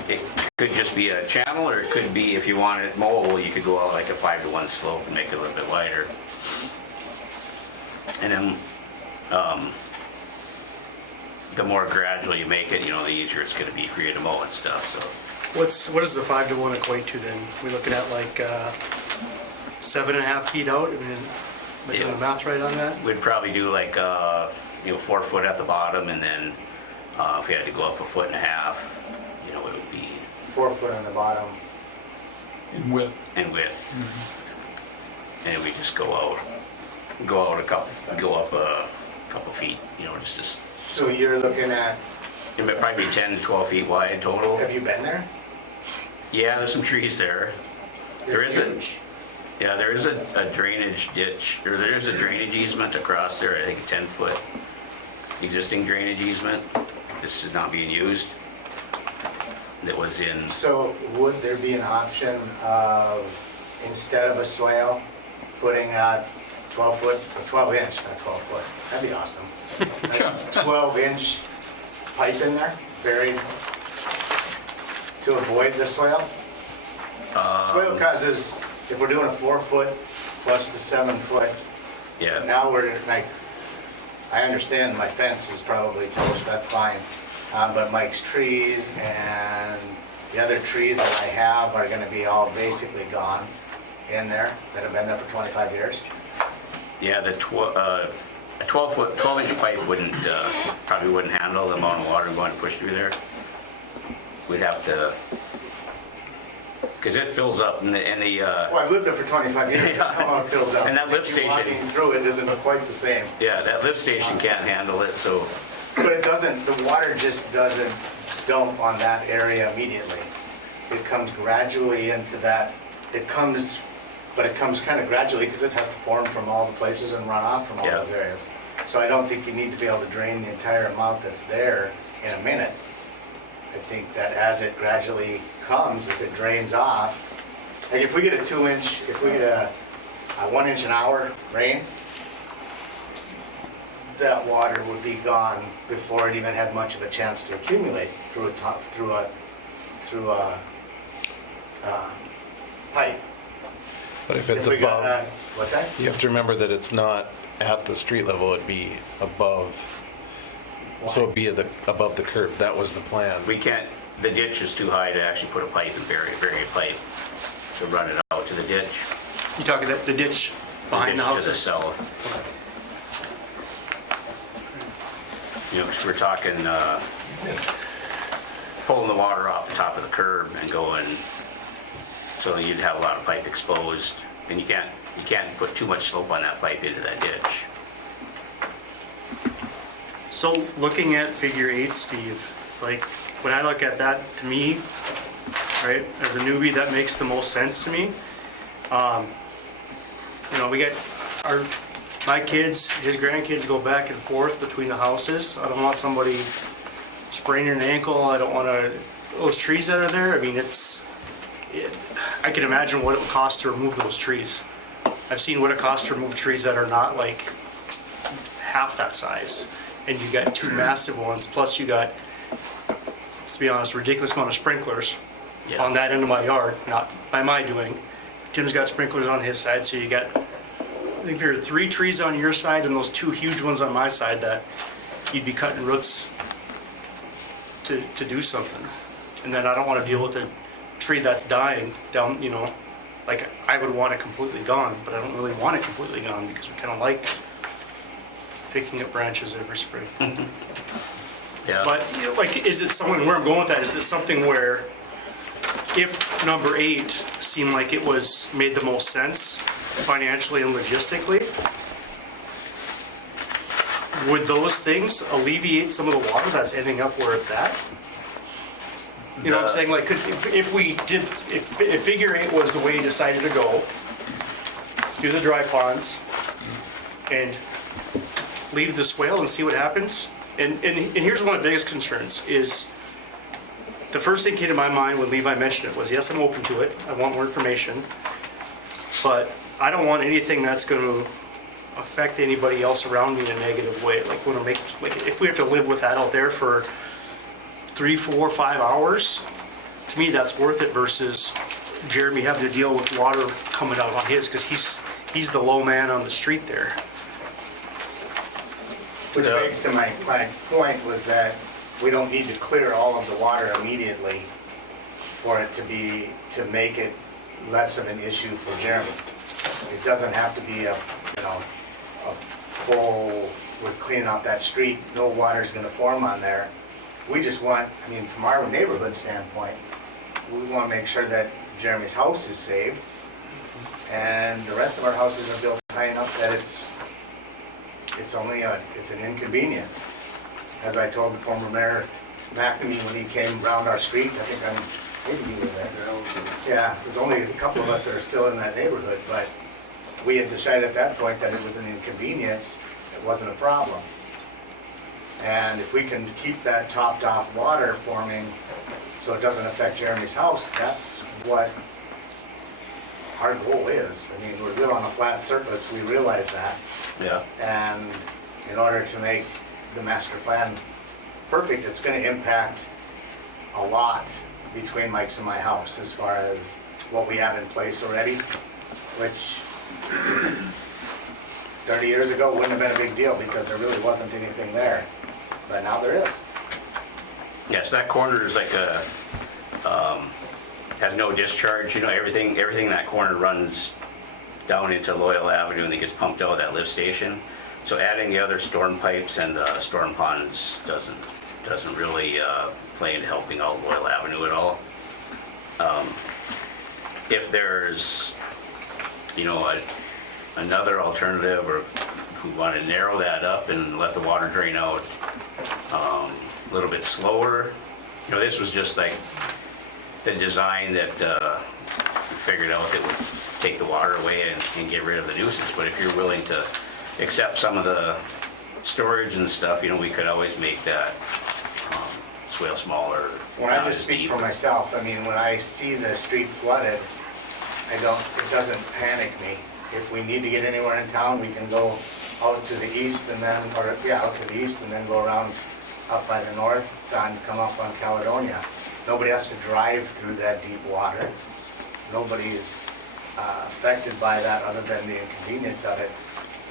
it could just be a channel, or it could be, if you want it mowable, you could go out like a 5-to-1 slope and make it a little bit wider. And then, the more gradual you make it, the easier it's gonna be for you to mow and stuff, so. What does the 5-to-1 equate to then? We looking at like 7.5 feet out? I mean, am I doing the math right on that? We'd probably do like, 4 foot at the bottom, and then if we had to go up a foot and a half, it would be 4 foot on the bottom. In width. in width. And we just go out go up a couple feet, just, So you're looking at, it might probably be 10 to 12 feet wide total. have you been there? Yeah, there's some trees there. There is a, Huge. yeah, there is a drainage ditch, or there's a drainage easement across there, I think a 10-foot existing drainage easement. This is not being used. That was in, So would there be an option of, instead of a swale, putting a 12 foot, a 12 inch, not 12 foot, that'd be awesome. 12-inch pipe in there, buried, to avoid the swale? Swale causes, if we're doing a 4 foot plus the 7 foot, yeah, now we're like, I understand my fence is probably toast, that's fine. But Mike's trees and the other trees that I have are gonna be all basically gone in there, that have been there for 25 years. yeah, a 12-inch pipe probably wouldn't handle the amount of water going to push through there. We'd have to, because it fills up, and the Well, I've lived there for 25 years, I know how it fills up. And that lift If you're station- walking through it isn't quite the same. yeah, that lift station can't handle it, so, But it doesn't, the water just doesn't dump on that area immediately. It comes gradually into that, but it comes kind of gradually because it has to form from all the places and run off from all Yeah. those areas. So I don't think you need to be able to drain the entire amount that's there in a minute. I think that as it gradually comes, if it drains off, like if we get a 2-inch, if we get a 1 inch an hour rain, that water would be gone before it even had much of a chance to accumulate through a pipe. But if it's If we got above, what's that? you have to remember that it's not at the street level, it'd be above. So it'd be above the curb, that was the plan. we can't, the ditch is too high to actually put a pipe and bury a pipe to run it out to the ditch. You talking the ditch behind the ditch to the houses? south. 'Cause we're talking, pulling the water off the top of the curb and going, so you'd have a lot of pipe exposed, and you can't put too much slope on that pipe into that ditch. So looking at figure 8, Steve, like when I look at that, to me, right, as a newbie, that makes the most sense to me. We get my kids, his grandkids go back and forth between the houses. I don't want somebody spraining an ankle. I don't want those trees that are there. I mean, I can imagine what it would cost to remove those trees. I've seen what it costs to remove trees that are not like half that size. And you got two massive ones, plus you got, let's be honest, ridiculous amount of sprinklers on that end of my yard, not by my doing. Tim's got sprinklers on his side, so you got, I think there are 3 trees on your side and those 2 huge ones on my side that you'd be cutting roots to do something. And then I don't want to deal with a tree that's dying down, you know, like I would want it completely gone, but I don't really want it completely gone because we kind of like picking up branches every spring. Yeah. But, you know, like, is it something, where I'm going with that, is it something where if number 8 seemed like it was, made the most sense financially and logistically, would those things alleviate some of the water that's ending up where it's at? You know what I'm saying? Like, if we did, if figure 8 was the way you decided to go, do the dry ponds and leave the swale and see what happens. And here's one of the biggest concerns is, the first thing came to my mind when Levi mentioned it was, yes, I'm open to it. I want more information. But I don't want anything that's going to affect anybody else around me in a negative way. Like, when I make, like, if we have to live with that out there for 3, 4, 5 hours, to me, that's worth it versus Jeremy having to deal with water coming out on his, because he's the low man on the street there. Which makes to my point was that we don't need to clear all of the water immediately for it to make it less of an issue for Jeremy. It doesn't have to be a full, we're cleaning out that street, no water's gonna form on there. We just want, I mean, from our neighborhood standpoint, we want to make sure that Jeremy's house is saved, and the rest of our houses are built high enough that it's an inconvenience. As I told the former mayor McNamee when he came around our street, I think maybe you were there. Yeah, there's only a couple of us that are still in that neighborhood, but we had decided at that point that it was an inconvenience, it wasn't a problem. And if we can keep that topped off water forming so it doesn't affect Jeremy's house, that's what our goal is. I mean, we live on a flat surface, we realize that. Yeah. And in order to make the master plan perfect, it's going to impact a lot between Mike's and my house as far as what we have in place already, which 30 years ago wouldn't have been a big deal because there really wasn't anything there. But now there is. Yes, that corner is like has no discharge, you know, everything in that corner runs down into Loyal Avenue and it gets pumped out of that lift station. So adding the other storm pipes and the storm ponds doesn't really play into helping out Loyal Avenue at all. If there's, you know, another alternative, or if we want to narrow that up and let the water drain out a little bit slower, you know, this was just like the design that we figured out that would take the water away and get rid of the nuisance. But if you're willing to accept some of the storage and stuff, you know, we could always make that swale smaller. When I just speak for myself, I mean, when I see the street flooded, it doesn't panic me. If we need to get anywhere in town, we can go out to the east and then, out to the east and then go around up by the north and come up on Caledonia. Nobody has to drive through that deep water. Nobody's affected by that other than the inconvenience of it,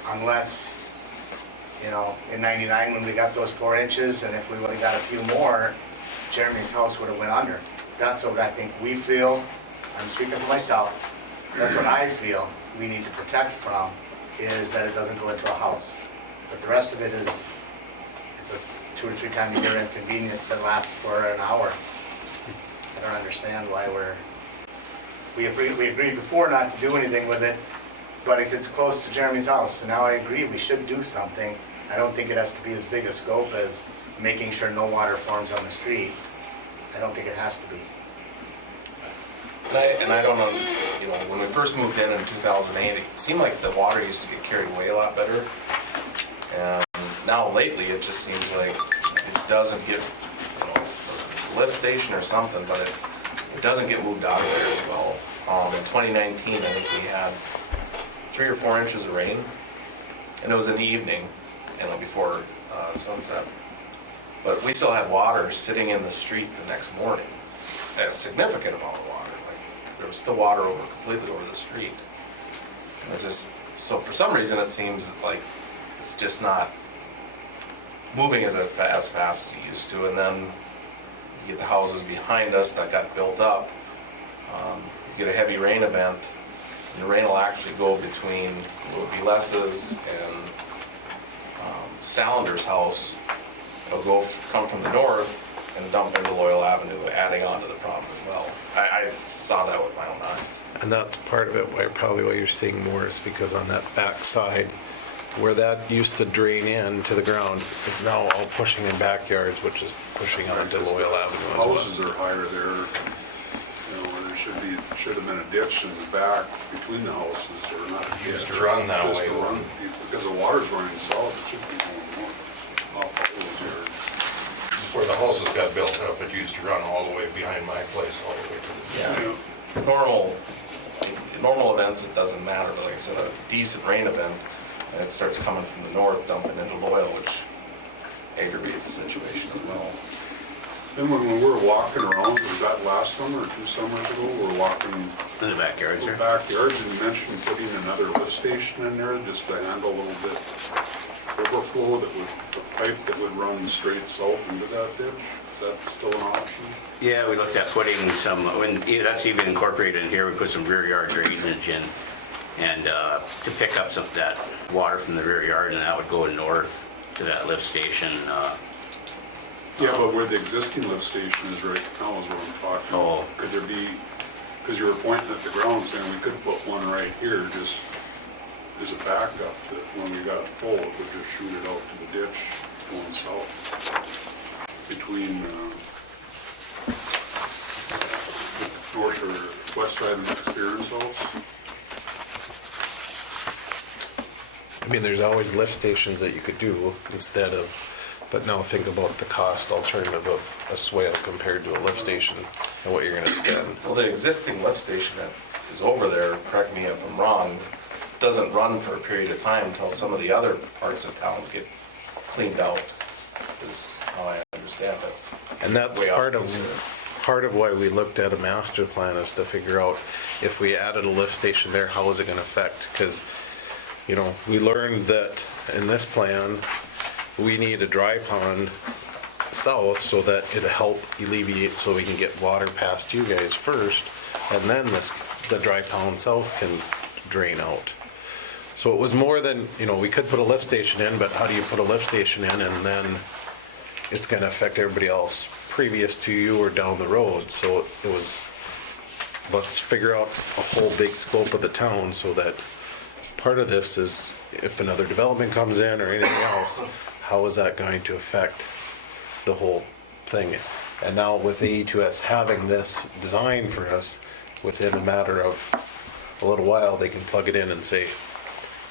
unless, you know, in '99 when we got those 4 inches, and if we would have got a few more, Jeremy's house would have went under. That's what I think we feel. I'm speaking for myself. That's what I feel we need to protect from, is that it doesn't go into a house. But the rest of it is, it's a 2 or 3 times a year inconvenience that lasts for an hour. I don't understand why we agreed before not to do anything with it, but it gets close to Jeremy's house, so now I agree we should do something. I don't think it has to be as big a scope as making sure no water forms on the street. I don't think it has to be. And I don't know, you know, when we first moved in 2008, it seemed like the water used to get carried away a lot better. And now lately, it just seems like it doesn't get, you know, a lift station or something, but it doesn't get moved out of there as well. In 2019, I think we had 3 or 4 inches of rain, and it was in the evening, before sunset. But we still had water sitting in the street the next morning, a significant amount of water. Like, there was still water completely over the street. And it's just, so for some reason, it seems like it's just not moving as fast as it used to. And then you get the houses behind us that got built up. You get a heavy rain event, and the rain will actually go between Les's and Salander's house. It'll come from the north and dump into Loyal Avenue, adding on to the problem as well. I saw that with my own eyes. And that's part of it, probably why you're seeing more is because on that back side, where that used to drain in to the ground, it's now all pushing in backyards, which is pushing onto Loyal Avenue as well. Houses are higher there, you know, where there should have been a ditch in the back between the houses, or not a ditch. Used to run that way. Just to run, because the water's running south, it should be going north, off all those yards. Where the houses got built up, it used to run all the way behind my place, all the way to the... Normal events, it doesn't matter, but like I said, a decent rain event, and it starts coming from the north, dumping into Loyal, which aggravates the situation as well. Then when we were walking around, was that last summer or 2 summers ago, we were walking In the backyards in the there. backyards, and you mentioned putting another lift station in there just to handle a little bit overflow that would, the pipe that would run straight south into that ditch. Is that still an option? Yeah, we looked at putting some, that's even incorporated in here, we put some rear yard drainage in, and to pick up some of that water from the rear yard, and that would go north to that lift station. Yeah, but where the existing lift station is right now is what I'm talking Oh. about. Could there be, because you were pointing at the ground saying we could put one right here, just as a backup, that when we got full, it would just shoot it out to the ditch going south between north or west side of the experience house. I mean, there's always lift stations that you could do instead of, but now think about the cost alternative of a swale compared to a lift station and what you're gonna spend. Well, the existing lift station that is over there, correct me if I'm wrong, doesn't run for a period of time until some of the other parts of town get cleaned out, is how I understand it. And that's Way part up of, considered. part of why we looked at a master plan is to figure out if we added a lift station there, how is it gonna affect? Because, you know, we learned that in this plan, we need a dry pond south so that it'll help alleviate, so we can get water past you guys first, and then the dry pond south can drain out. So it was more than, you know, we could put a lift station in, but how do you put a lift station in and then it's gonna affect everybody else previous to you or down the road? So it was, let's figure out a whole big scope of the town so that part of this is if another development comes in or anything else, how is that going to affect the whole thing? And now with AE2S having this design for us, within a matter of a little while, they can plug it in and say,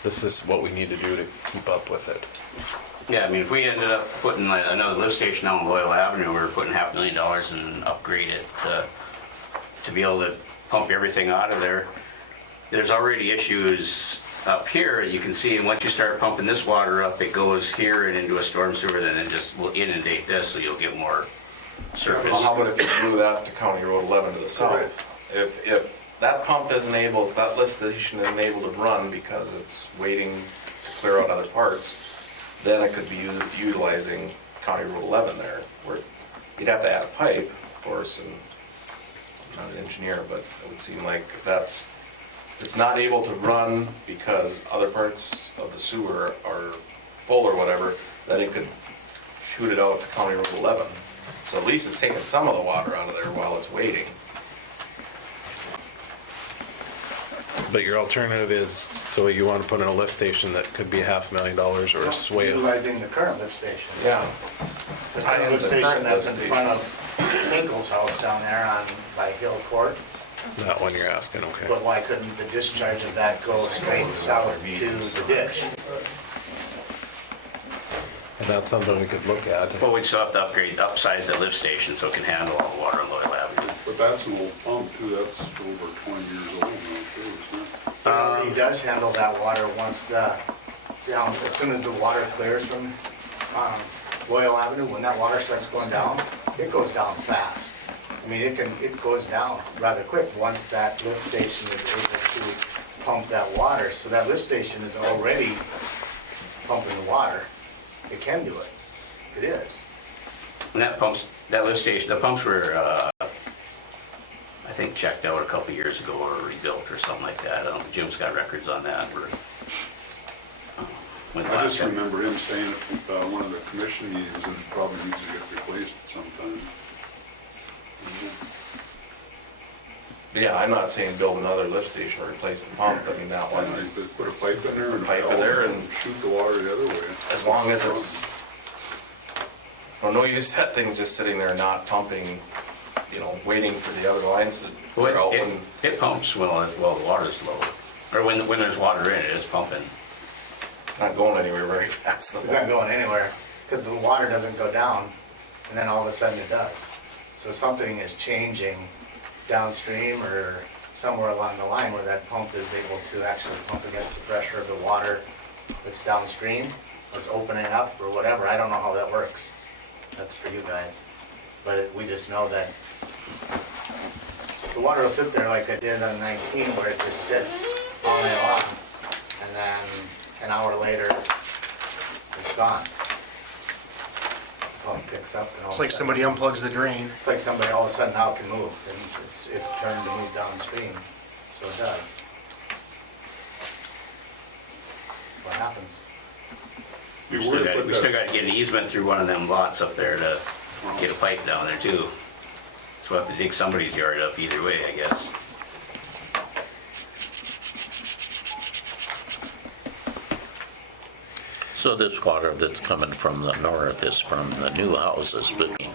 this is what we need to do to keep up with it. Yeah, I mean, if we ended up putting another lift station out on Loyal Avenue, we were putting $500,000 and upgrade it to be able to pump everything out of there. There's already issues up here, you can see, and once you start pumping this water up, it goes here and into a storm sewer, then it just will inundate this, so you'll get more surface. Well, how about if you move that to County Road 11 to the south? If that pump isn't able, if that lift station isn't able to run because it's waiting to clear out other parts, then it could be utilizing County Road 11 there, where you'd have to add a pipe, of course, and I'm not an engineer, but it would seem like if it's not able to run because other parts of the sewer are full or whatever, then it could shoot it out to County Road 11. So at least it's taking some of the water out of there while it's waiting. But your alternative is, so you want to put in a lift station that could be $500,000 or a swale. Utilizing the current lift station. Yeah. The current lift station that's in front of Hinkle's house down there by Hill Court. That one you're asking, okay. But why couldn't the discharge of that go straight south to the ditch? And that's something we could look at. But we'd still have to upsize the lift station so it can handle all the water on Loyal Avenue. But that's an old pump too, that's over 20 years old now too, isn't it? It already does handle that water once the down, as soon as the water clears from Loyal Avenue, when that water starts going down, it goes down fast. I mean, it goes down rather quick once that lift station is able to pump that water. So that lift station is already pumping the water. It can do it. It is. And that lift station, the pumps were, I think, checked out a couple years ago or rebuilt or something like that. I don't know, Jim's got records on that. I just remember him saying at one of the commission meetings that it probably needs to get replaced at some time. Yeah, I'm not saying build another lift station or replace the pump, I mean, that one, Just put a pipe in there and a Pipe in valve there and- shoot the water the other way. as long as it's, well, no use that thing just sitting there not pumping, waiting for the other lines to clear out when. It pumps the water's low. Or when there's water in it, it's pumping. It's not going anywhere very fast. It's not going anywhere because the water doesn't go down and then all of a sudden it does. So something is changing downstream or somewhere along the line where that pump is able to actually pump against the pressure of the water that's downstream, or it's opening up or whatever. I don't know how that works. That's for you guys. But we just know that the water will sit there like it did on 19 where it just sits all night long. And then an hour later, it's gone. Pump picks up and all It's of a like sudden- somebody unplugs the drain. It's like somebody all of a sudden now can move, and it's turned to move downstream, so it does. That's what happens. You We were still to got, put we still that- got to get an easement through one of them lots up there to get a pipe down there too. So we'll have to dig somebody's yard up either way, I guess. So this water that's coming from the north is from the new houses between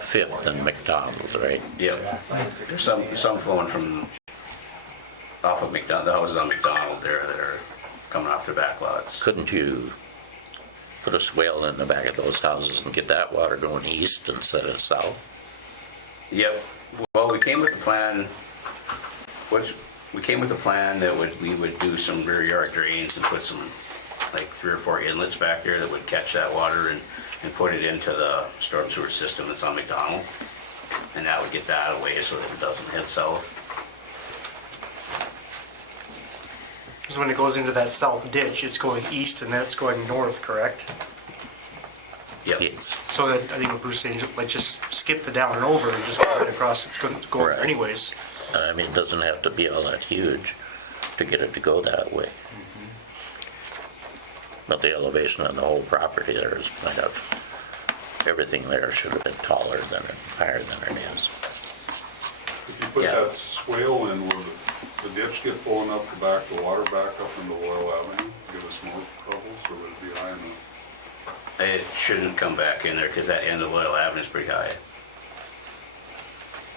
Fifth and McDonald, right? Yep. There's some flowing from off of McDonald, the houses on McDonald there that are coming off their back lots. Couldn't you put a swale in the back of those houses and get that water going east instead of south? Yep. Well, we came with the plan, that we would do some rear yard drains and put some, like 3 or 4 inlets back there that would catch that water and put it into the storm sewer system that's on McDonald. And that would get that away so that it doesn't head south. Because when it goes into that south ditch, it's going east and then it's going north, correct? Yep. Yes. So that, I think what Bruce saying is like just skip the down and over and just go right across, it's going to go there Right. anyways. I mean, it doesn't have to be all that huge to get it to go that way. But the elevation on the whole property there is kind of, everything there should have been taller than it, higher than it is. If you put Yeah. that swale in, will the ditch get full enough to back the water back up into Loyal Avenue, give us more troubles, or would it be high enough? It shouldn't come back in there because that end of Loyal Avenue is pretty high.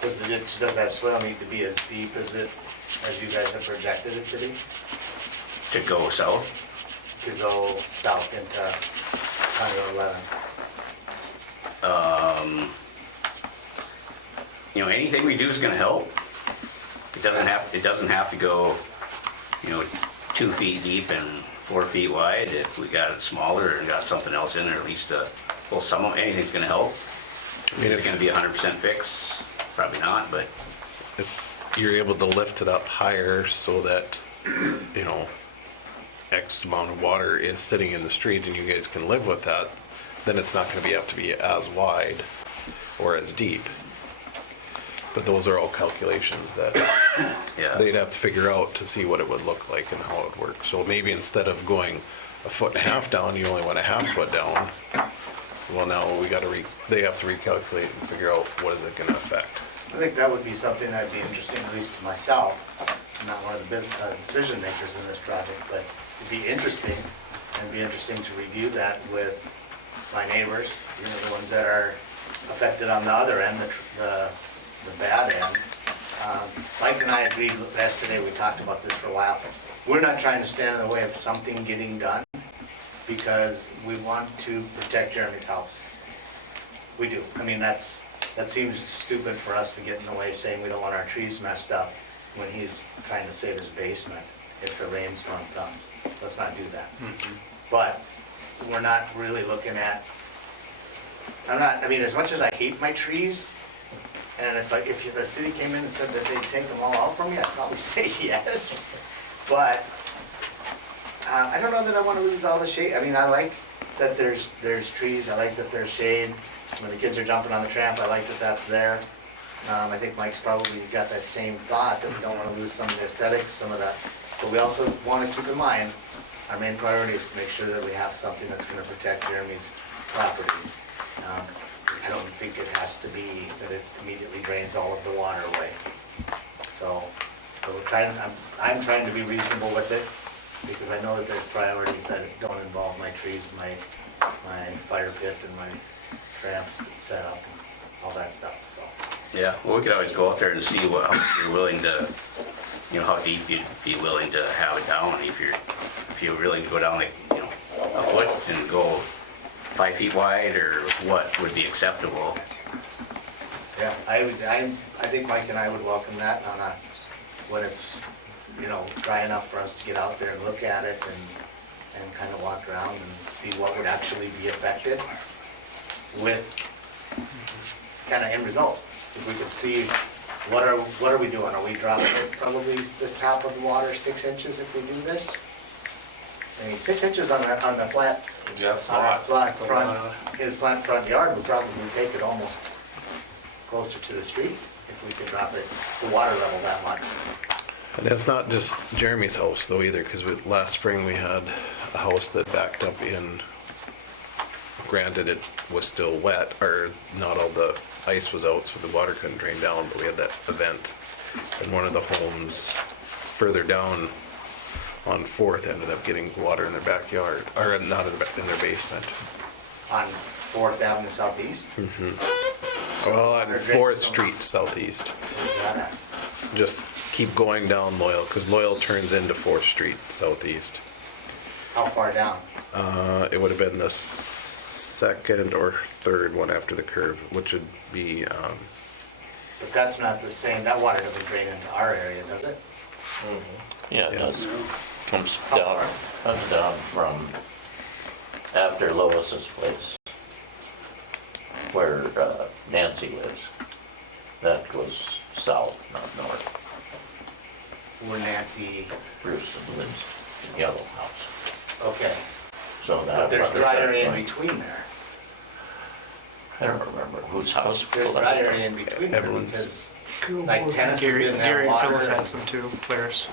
Does that swale need to be as deep as you guys have projected it to be? To go south, To go south into County Road 11? anything we do is gonna help. It doesn't have to go, 2 feet deep and 4 feet wide. If we got it smaller and got something else in there, at least, anything's gonna help. Is it gonna be 100% fix? Probably not, but If you're able to lift it up higher so that, X amount of water is sitting in the street and you guys can live with that, then it's not gonna have to be as wide or as deep. But those are all calculations that yeah. they'd have to figure out to see what it would look like and how it works. So maybe instead of going 1.5 feet down, you only went 1/2 foot down. Well, now they have to recalculate and figure out what is it gonna affect. I think that would be something that'd be interesting, at least to myself. I'm not one of the decision makers in this project, but it'd be interesting, and it'd be interesting to review that with my neighbors, the ones that are affected on the other end, the bad end. Mike and I agreed yesterday, we talked about this for a while. We're not trying to stand in the way of something getting done because we want to protect Jeremy's house. We do. I mean, that seems stupid for us to get in the way saying we don't want our trees messed up when he's trying to save his basement if the rainstorm comes. Let's not do that. but we're not really looking at, I mean, as much as I hate my trees, and if the city came in and said that they'd take them all out from me, I'd probably say yes. But I don't know that I want to lose all the shade. I mean, I like that there's trees, I like that there's shade. When the kids are jumping on the tramp, I like that that's there. I think Mike's probably got that same thought, that we don't want to lose some of the aesthetics, some of that. But we also want to keep in mind, our main priority is to make sure that we have something that's going to protect Jeremy's property. I don't think it has to be that it immediately drains all of the water away. So I'm trying to be reasonable with it, because I know that there's priorities that don't involve my trees, my fire pit and my tramps set up and all that stuff, so. Yeah, well, we could always go out there and see how much you're willing to, how deep you'd be willing to have it down. If you're willing to go down like, a foot and go 5 feet wide, or what would be acceptable. Yeah, I think Mike and I would welcome that when it's, dry enough for us to get out there and look at it and kind of walk around and see what would actually be affected with kind of end results. If we could see what are we doing? Are we dropping it probably the top of the water 6 inches if we do this? I mean, 6 inches on the flat, Yeah, it's a on our lot. flat It's a front, lot. his flat front yard would probably take it almost closer to the street if we could drop it, the water level that much. And it's not just Jeremy's house though either, because last spring we had a house that backed up in, granted it was still wet, or not all the ice was out so the water couldn't drain down, but we had that event. And one of the homes further down on 4th ended up getting water in their backyard, or not in their basement. On 4th Avenue Southeast? Well, on 4th Street Southeast. Where's that at? Just keep going down Loyal, because Loyal turns into 4th Street Southeast. How far down? It would have been the second or third one after the curve, which would be, But that's not the same, that water doesn't drain into our area, does it? Yeah, it Yeah. does. Comes down from after Lois's place, where Nancy lives. That goes south, not north. Where Nancy, Bruce lives in Yellow House. okay. So that. But there's runs dry that area in way. between there. I don't remember whose house. There's dry area in between there Everyone's. because, like, tennis Gary didn't have Gary and water. Phyllis had some too, Claire's.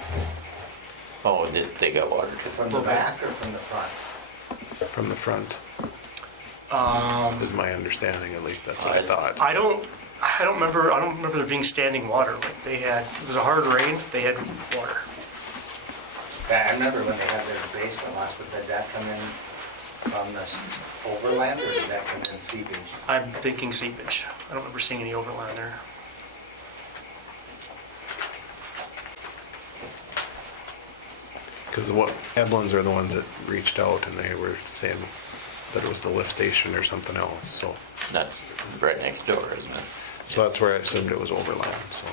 Oh, they got water too. From the back or from the front? from the front, is my understanding, at least that's what I thought. I don't remember there being standing water. Like it was a hard rain, they had water. Yeah, I remember when they had their basement last, but did that come in from the overland or did that come in seepage? I'm thinking seepage. I don't remember seeing any overland there. Because Eblins are the ones that reached out and they were saying that it was the lift station or something else, so. That's right next door, isn't it? So that's where I assumed it was overland, so.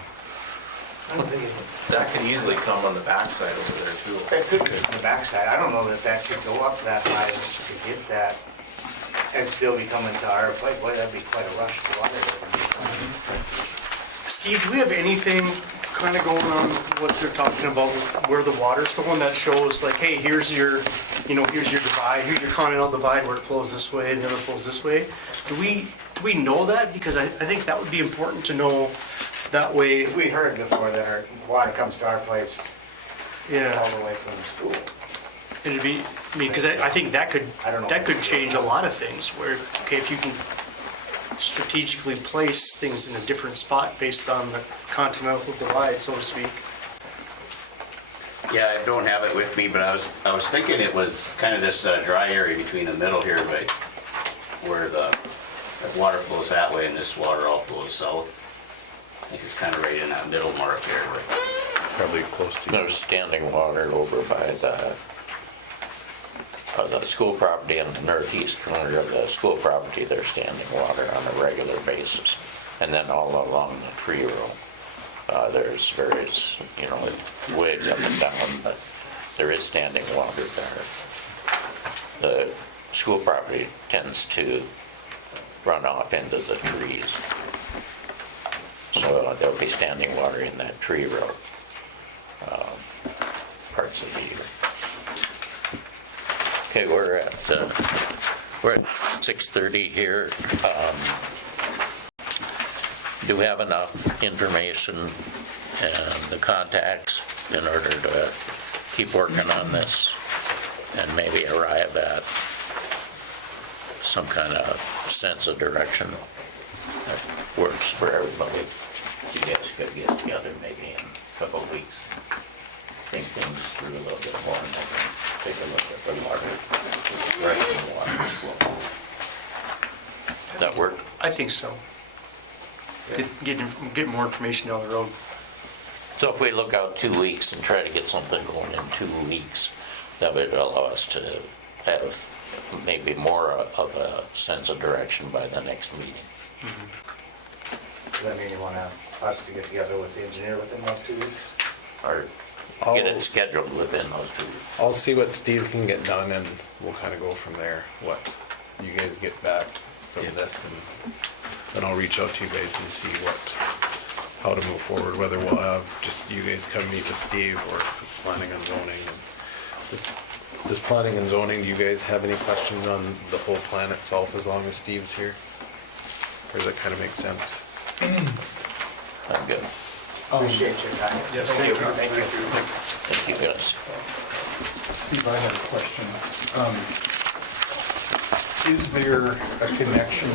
I don't think it, That could easily come on the backside over there too. it could be from the backside. I don't know that that could go up that high to get that and still be coming to our place. Boy, that'd be quite a rush of water. Steve, do we have anything kind of going on what they're talking about with where the water's going that shows like, hey, here's your divide, here's your continental divide where it flows this way and the other flows this way? Do we know that? Because I think that would be important to know that way. We heard before that our water comes to our place all Yeah, the way from the school. it'd be, I mean, because I think that I don't know. could change a lot of things where, okay, if you can strategically place things in a different spot based on the continental divide, so to speak. Yeah, I don't have it with me, but I was thinking it was kind of this dry area between the middle here, but where the water flows that way and this water all flows south. I think it's kind of right in that middle mark there, but Probably close to. There's standing water over by the school property in the northeast corner of the school property. There's standing water on a regular basis. And then all along the tree row, there's various, wigs up and down, but there is standing water there. the school property tends to run off into the trees. So there'll be standing water in that tree row, parts of the year. Okay, we're at 6:30 here. Do we have enough information and the contacts in order to keep working on this and maybe arrive at some kind of sense of direction that works for everybody? You guys could get together maybe in a couple of weeks, think things through a little bit more, and then take a look at the water, direction the water flow. Does that work? I think so. Get more information down the road. So if we look out 2 weeks and try to get something going in 2 weeks, that would allow us to have maybe more of a sense of direction by the next meeting. Does that mean you want us to get together with the engineer within those 2 weeks? Or get it scheduled within those 2 weeks. I'll see what Steve can get done and we'll kind of go from there, what you guys get back from this, and then I'll reach out to you guys and see how to move forward, whether we'll have just you guys come meet with Steve or planning and zoning. Does planning and zoning, do you guys have any questions on the whole plan itself as long as Steve's here? Or does that kind of make sense? I'm good. Appreciate your time. Yes, thank you. Thank you, guys. Steve, I have a question. Is there a connection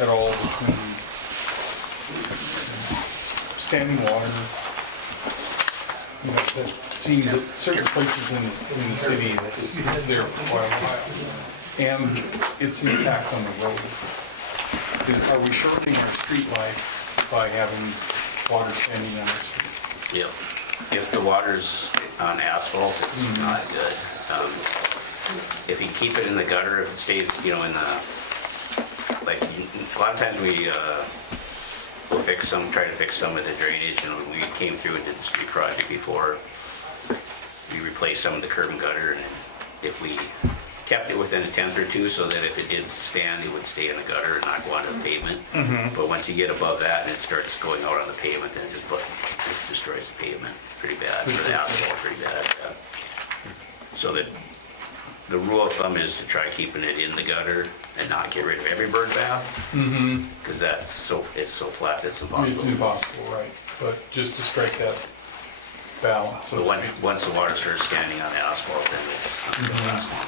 at all between standing water, that seems at certain places in the city it's there for quite a while, and its impact on the road? Are we shortening our street life by having water standing on our streets? Yep. If the water's on asphalt, it's not good. If you keep it in the gutter, if it stays, in the, like, a lot of times we'll try to fix some of the drainage, and when we came through and did the street project before, we replaced some of the curb and gutter, and if we kept it within a tenth or two so that if it did stand, it would stay in the gutter and not go onto the pavement. But once you get above that and it starts going out on the pavement, then it destroys the pavement pretty bad, or the asphalt pretty bad. So that the rule of thumb is to try keeping it in the gutter and not get rid of every bird bath. Because it's so flat, it's impossible. It's impossible, right, but just to strike that balance. But once the water starts standing on the asphalt, then it's not going to last long.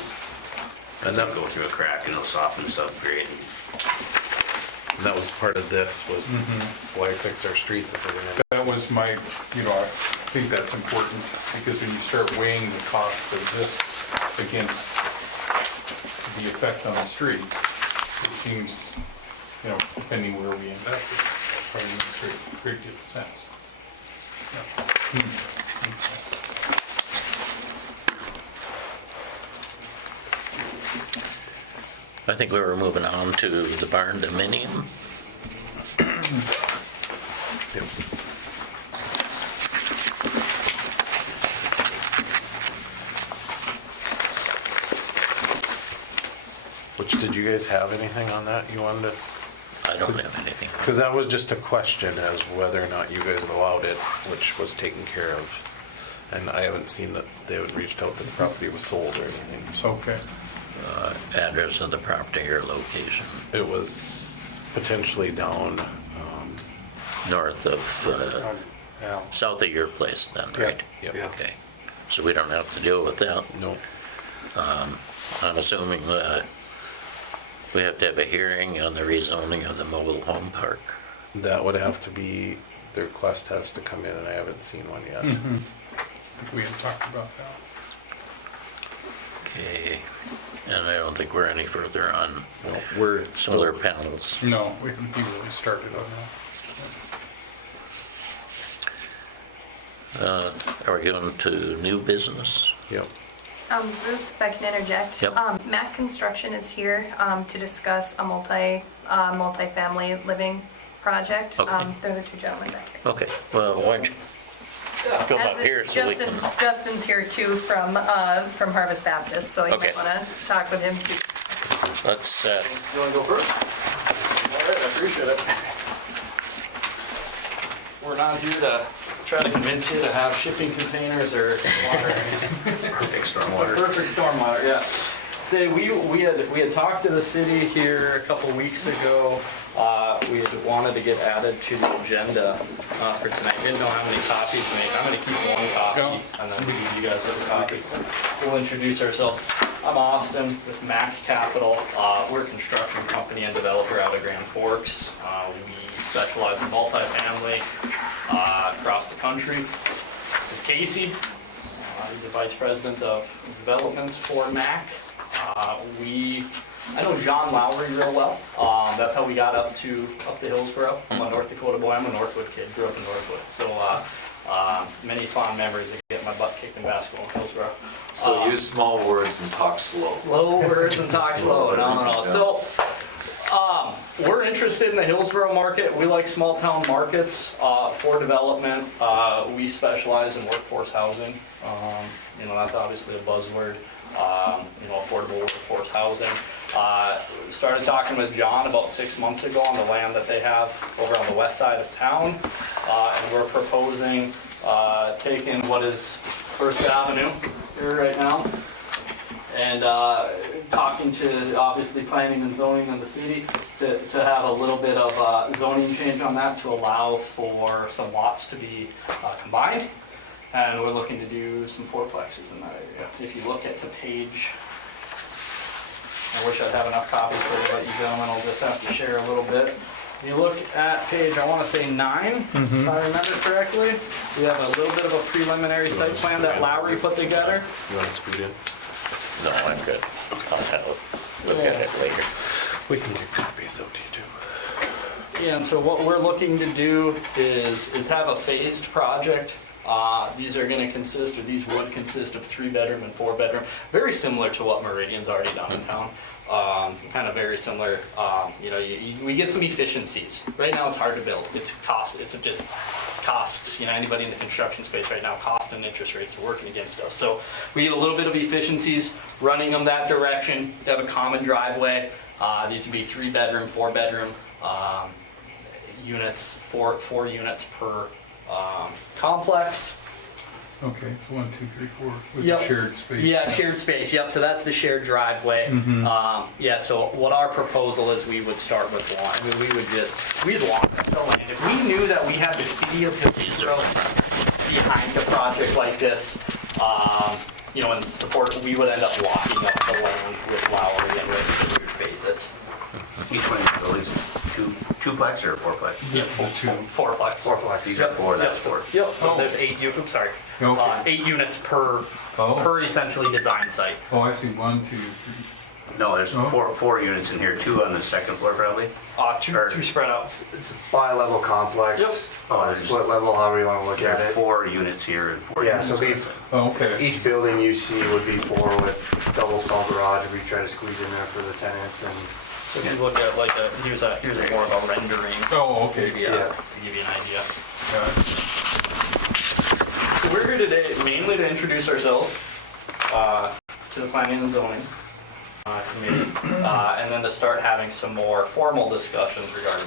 And that'll go through a crack and it'll soften the subgrade. And that was part of this, was why fix our streets if we're gonna. That was my, I think that's important, because when you start weighing the cost of this against the effect on the streets, it seems, depending where we invest it, probably makes great deal of sense. I think we were moving on to the barn dominium. Which, did you guys have anything on that you wanted to? I don't have anything. Because that was just a question as whether or not you guys allowed it, which was taken care of. And I haven't seen that they had reached out that the property was sold or anything. So Okay. Address of the property or location? it was potentially down, North of, south of your place then, right? Yep. Okay. So we don't have to deal with that? no, I'm assuming that we have to have a hearing on the rezoning of the mobile home park. that would have to be, the request has to come in and I haven't seen one yet. I think we had talked about that. Okay. And I don't think we're any further on No, we're solar panels. No, we haven't really started on that. Are we going to new business? Yep. Bruce, if I can interject. Yep. Mac Construction is here to discuss a multi-family living project. Okay. They're the two gentlemen back here. Okay, well, why don't you Come up As here so we can, Justin's here too from Harvest Baptist, so you Okay. might want to talk with him too. let's, You wanna go first? All right, I appreciate it. We're not here to try to convince you to have shipping containers or water. Perfect stormwater. Perfect stormwater, yeah. Say, we had talked to the city here a couple weeks ago. We had wanted to get added to the agenda for tonight. Didn't know how many copies to make. I'm gonna keep one copy and then give you guys a copy. We'll introduce ourselves. I'm Austin with Mac Capital. We're a construction company and developer out of Grand Forks. We specialize in multifamily across the country. This is Casey. He's the Vice President of Development for MAC. I know John Lowry real well. That's how we got up to Hillsboro. I'm a North Dakota boy. I'm a Northwood kid. Grew up in Northwood. So many fond memories of getting my butt kicked in basketball in Hillsboro. So use small words and talk slow. Slow words and talk slow. No. So we're interested in the Hillsboro market. We like small town markets for development. We specialize in workforce housing. That's obviously a buzzword. Affordable workforce housing. Started talking with John about 6 months ago on the land that they have over on the west side of town. And we're proposing taking what is First Avenue here right now and talking to obviously planning and zoning in the city to have a little bit of zoning change on that to allow for some lots to be combined. And we're looking to do some fourplexes in that area. If you look at the page, I wish I'd have enough copies for you, but you gentlemen will just have to share a little bit. If you look at page, I want to say 9, if I remember correctly. We have a little bit of a preliminary site plan that Lowry put together. You want to scoot in? no, I'm good. I'll kind of look at it later. We can get copies out to you too. Yeah, and so what we're looking to do is have a phased project. These would consist of 3-bedroom and 4-bedroom, very similar to what Meridian's already done in town. Kind of very similar. We get some efficiencies. Right now, it's hard to build. It's cost. It's just cost. Anybody in the construction space right now, cost and interest rates are working against us. So we get a little bit of efficiencies running them that direction. They have a common driveway. These would be 3-bedroom, 4-bedroom units, four units per complex. Okay, so 1, 2, 3, 4 with Yep. shared space. Yeah, shared space. Yep. So that's the shared driveway. So what our proposal is, we would start with one. We'd lock up the land. If we knew that we had the city of Hillsboro behind a project like this, and support, we would end up locking up the land with Lowry and we would phase it. Each one of the buildings, two-plex or fourplex? Yep. Fourplex. These are four, that's four. Yep. So Oh. there's 8. Oops, sorry. Okay. 8 units per essentially design site. Oh, I see, 1, 2, 3. No, there's Oh. four units in here, 2 on the second floor probably. Two spread out. It's a bi-level complex. Yep. Split level, however you want to look at There's it. 4 units here and 4 Yeah, units. so Oh, okay. each building you see would be 4 with double stall garage if we try to squeeze in there for the tenants and. If you look at here's more of a rendering. Oh, okay. To Yeah. give you an idea. Got it. So we're here today mainly to introduce ourselves to the planning and zoning committee, and then to start having some more formal discussions regarding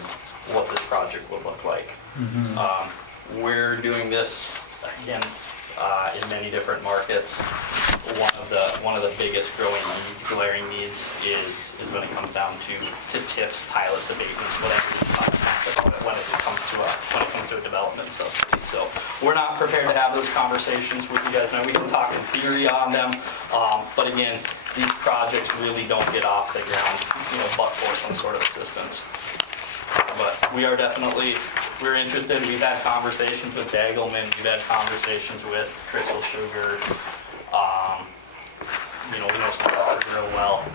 what this project would look like. We're doing this again in many different markets. One of the biggest glaring needs is when it comes down to TIFs, pilots, abatements, whatever we talk about it when it comes to a development subsidy. So we're not prepared to have those conversations with you guys now. We can talk in theory on them, but again, these projects really don't get off the ground, but for some sort of assistance. But we're interested. We've had conversations with Dagelman. We've had conversations with Trickle Sugar. We know stuff real well.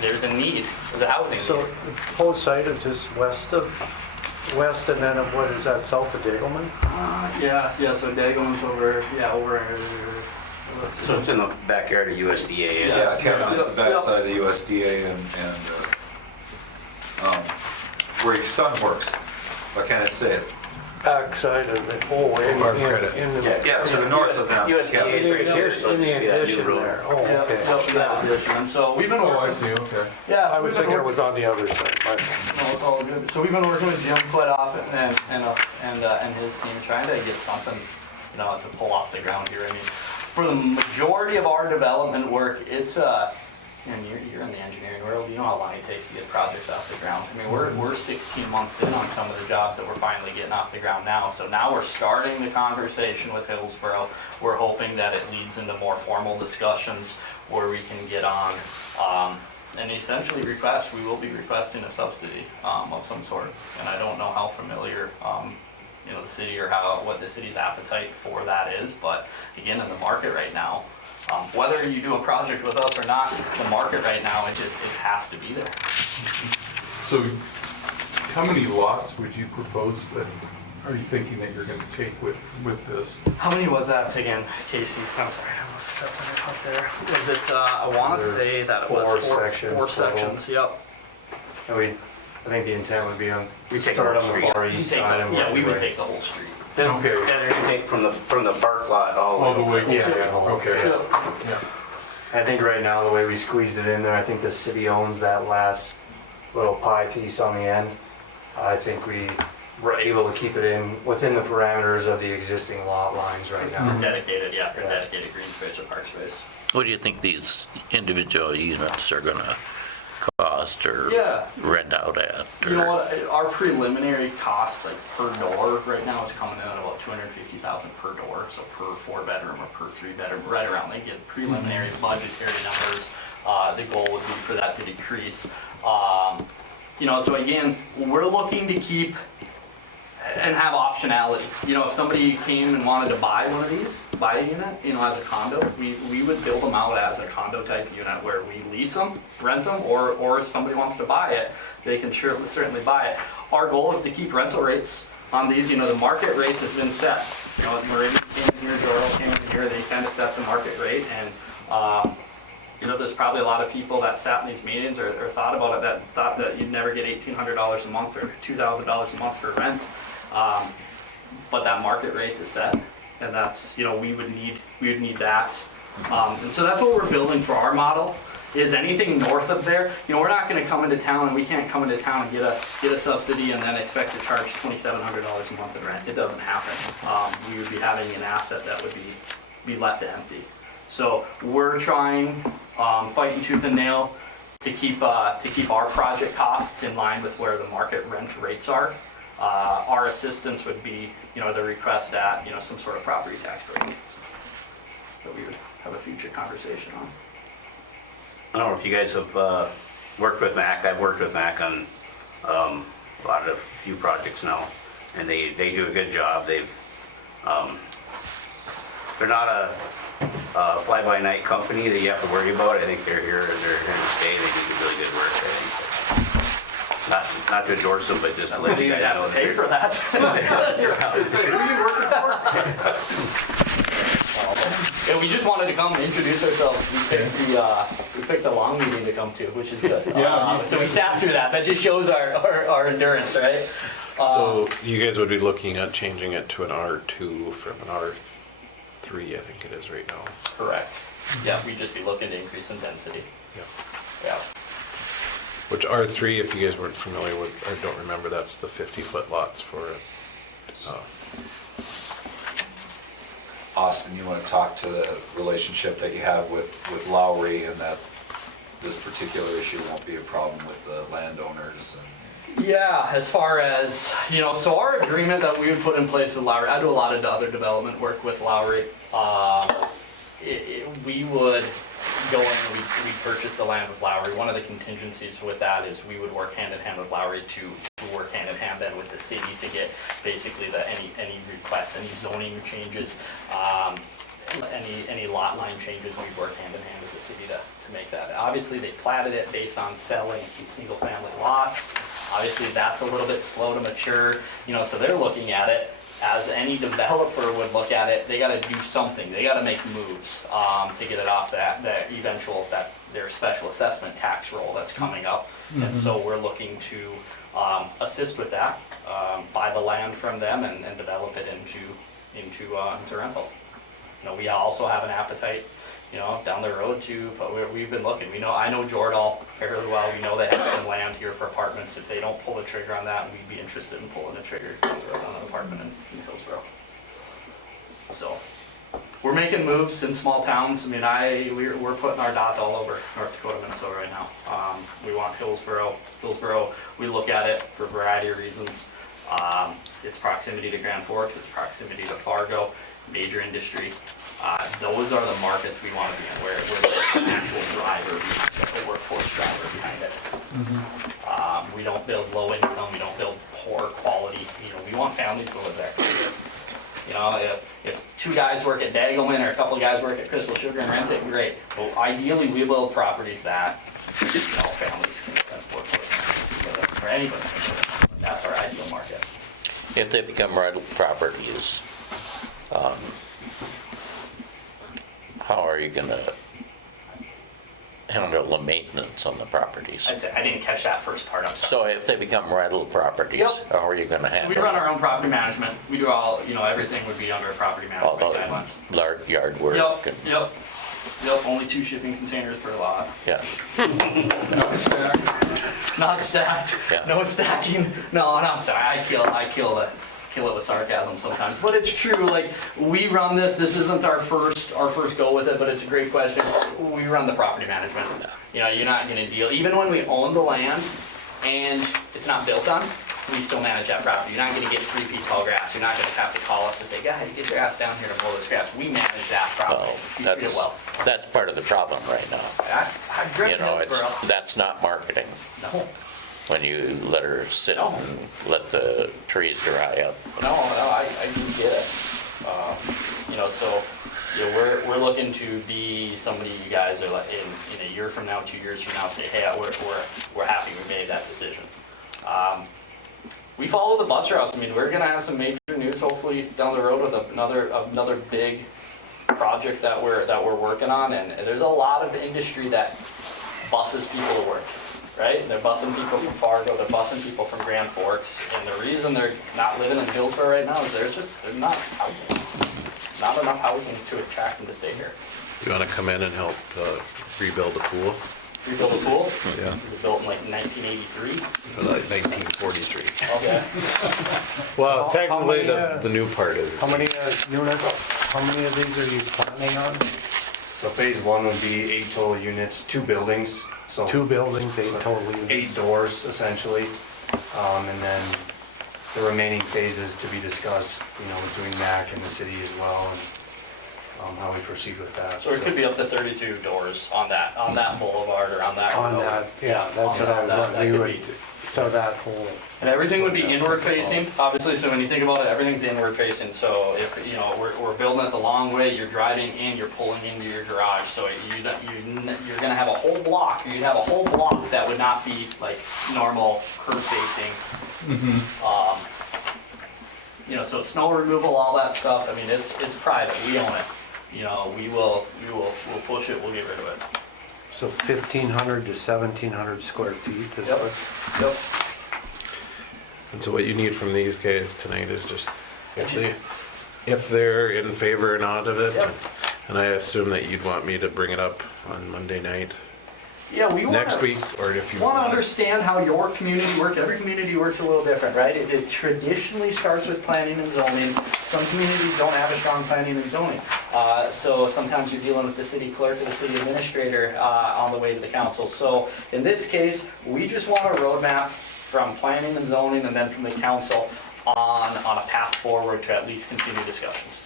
There's a need. There's a housing need. So the proposed site is just west and then what is that, south of Dagelman? So Dagelman's over. So it's in the backyard of USDA. Yeah, Kevin is the backside of the USDA and where your son works. What can it say? backside of the whole in the. Yeah, to the north of them. USDA is right there, so In the just be that new addition road. there. Oh, Yeah, okay. yep, that addition. And so we've been Oh, I working, see, okay. yeah. I so was we've been thinking it working- was on the other side. My fault. No, it's all good. So we've been working with Jim quite often and his team trying to get something, to pull off the ground here. I mean, for the majority of our development work, it's and you're in the engineering world, you know how long it takes to get projects off the ground. I mean, we're 16 months in on some of the jobs that we're finally getting off the ground now. So now we're starting the conversation with Hillsboro. We're hoping that it leads into more formal discussions where we can get on and essentially we will be requesting a subsidy of some sort. And I don't know how familiar the city or what the city's appetite for that is, but again, in the market right now, whether you do a project with us or not, the market right now, it has to be there. So how many lots would you propose that, are you thinking that you're gonna take with this? How many was that again, Casey? I'm sorry, I almost stepped on it up there. Was it, I want to There say that it was four four sections sections, yep. And I think the intent would be to take start the on the street. far You east take side. the- and Yeah, work we your would way. take the whole street. Okay, Then you take from the park lot all the way to, Yeah. okay. Yeah. I think right now, the way we squeezed it in there, I think the city owns that last little pie piece on the end. I think we were able to keep it within the parameters of the existing lot lines right now. Dedicated, yeah, for dedicated green space or park space. What do you think these individual units are gonna cost or Yeah. rent out at? You know or- what, our preliminary cost, like per door, right now is coming in at about 250,000 per door, so per 4-bedroom or per 3-bedroom, right around. They get preliminary budgetary numbers. The goal would be for that to decrease. So again, we're looking to keep and have optionality. If somebody came and wanted to buy one of these, buy a unit, as a condo, we would build them out as a condo type unit where we lease them, rent them, or if somebody wants to buy it, they can certainly buy it. Our goal is to keep rental rates on these. The market rate has been set. Meridian came in here, Doral came in here, they kind of set the market rate, and there's probably a lot of people that sat in these meetings or thought about it that thought that you'd never get $1,800 a month or $2,000 a month for rent. But that market rate is set, and that's, we would need that. And so that's what we're building for our model, is anything north of there. We're not gonna come into town, and we can't come into town and get a subsidy and then expect to charge $2,700 a month in rent. It doesn't happen. We would be having an asset that would be left empty. So we're trying, fighting tooth and nail to keep our project costs in line with where the market rent rates are. Our assistance would be, the request at, some sort of property tax break that we would have a future conversation on. I don't know if you guys have worked with MAC. I've worked with MAC on a few projects now, and they do a good job. They're not a fly-by-night company that you have to worry about. I think they're here to stay. They do really good work, I think. Not to endorse them, but just to let We you would guys have know. to pay for that. Who are you working for? Yeah, we just wanted to come and introduce ourselves. We picked a long meeting to come to, which is good. Yeah. So we sat through that. That just shows our endurance, right? So you guys would be looking at changing it to an R2 from an R3, I think it is right now. Correct. Yeah, we'd just be looking to increase in density. Yeah. Yeah. Which R3, if you guys weren't familiar with, or don't remember, that's the 50-foot lots for it. Austin, you want to talk to the relationship that you have with Lowry, and that this particular issue won't be a problem with the landowners and... Yeah, as far as, so our agreement that we would put in place with Lowry, I do a lot of other development work with Lowry. We would go in and we'd purchase the land with Lowry. One of the contingencies with that is we would work hand in hand with Lowry to work hand in hand then with the city to get basically any requests, any zoning changes, any lot line changes. We'd work hand in hand with the city to make that. Obviously, they platted it based on selling these single-family lots. Obviously, that's a little bit slow to mature, so they're looking at it as any developer would look at it. They got to do something. They got to make moves to get it off their special assessment tax roll that's coming up. And so we're looking to assist with that, buy the land from them and develop it into rental. You know, we also have an appetite, you know, down the road too, but we've been looking. I know Jordal fairly well. We know they have some land here for apartments. If they don't pull the trigger on that, we'd be interested in pulling the trigger down the road on an apartment in Hillsboro. So, we're making moves in small towns. I mean, we're putting our dot all over North Dakota, Minnesota right now. We want Hillsboro. Hillsboro, we look at it for a variety of reasons. Its proximity to Grand Forks, its proximity to Fargo, major industry. Those are the markets we want to be in, where there's an actual driver, a workforce driver behind it. We don't build low income, we don't build poor quality. You know, we want families to live there. You know, if 2 guys work at Dagelman or a couple of guys work at Crystal Sugar and rent it, great. But ideally, we build properties that, you know, families can live, workforce can live, or anybody can live. That's our ideal market. If they become rental properties, how are you gonna handle the maintenance on the properties? I didn't catch that first part. I'm sorry. So if they become rental properties, Yep. how are you gonna So handle? we run our own property management. We do all, you know, everything would be under property all management guidelines. the yard work? Yep, and- yep. Only 2 shipping containers per lot. Yeah, Not stacked. Yeah. No stacking. No, I'm sorry. I kill it with sarcasm sometimes, but it's true. Like, we run this. This isn't our first go with it, but it's a great question. We run the property management. You know, you're not going to deal, even when we own the land and it's not built on, we still manage that property. You're not going to get 3 feet tall grass. You're not going to have to call us and say, "Guys, get your ass down here to mow this grass." We manage that property. well, We treat it well. that's part of the problem right now. I've You driven know, Hillsboro. that's not marketing. No. When you let her sit No. and let the trees dry up. No, I do get it. You know, so, you know, we're looking to be somebody you guys are like in a year from now, 2 years from now, say, hey, we're happy we made that decision. We follow the bus routes. I mean, we're gonna have some major news hopefully down the road with another big project that we're working on, and there's a lot of industry that buses people to work. Right? They're busing people from Fargo, they're busing people from Grand Forks, and the reason they're not living in Hillsboro right now is there's not housing. Not enough housing to attract them to stay here. You wanna come in and help rebuild the pool? Rebuild a pool? Yeah. Was it built in like 1983? Like 1943. Okay. Well, How technically, many, the new part is. How many units, how many of these are you planning on? So phase 1 would be 8 total units, 2 buildings. So 2 buildings, 8 total units? 8 doors essentially. And then the remaining phases to be discussed, you know, between MAC and the city as well, and how we proceed with that. So it could be up to 32 doors on that boulevard or on that road. On that, yeah, that's what I was that wondering, could you would, be. so that whole, And everything would be inward facing, obviously, so when you think about it, everything's inward facing. So if, you know, we're building it the long way, you're driving in, you're pulling into your garage. So you're gonna have a whole block, you'd have a whole block that would not be like normal curb facing. You know, so snow removal, all that stuff, I mean, it's private, we own it. You know, we'll push it, we'll get rid of it. so 1,500 to 1,700 square feet is Yep. what? Yep. And so what you need from these guys tonight is just if they're in favor or not of it. Yep. And I assume that you'd want me to bring it up on Monday night Yeah, we want next week, or if you want to want. understand how your community works. Every community works a little different, right? It traditionally starts with planning and zoning. Some communities don't have a strong planning and zoning. So sometimes you're dealing with the city clerk or the city administrator on the way to the council. So in this case, we just want a roadmap from planning and zoning and then from the council on a path forward to at least continue discussions.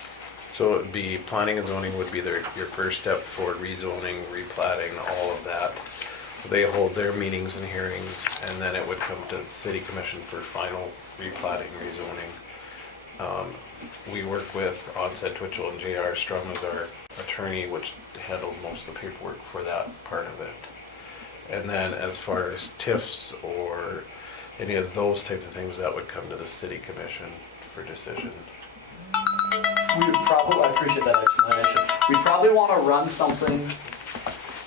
So it would be, planning and zoning would be your first step for rezoning, replatting, all of that. They hold their meetings and hearings, and then it would come to the city commission for final replatting, rezoning. We work with Onset Twitchell and J.R. Strum as our attorney, which handled most of the paperwork for that part of it. And then as far as TIFs or any of those types of things, that would come to the city commission for decision. We would probably, I appreciate that explanation. We probably want to run something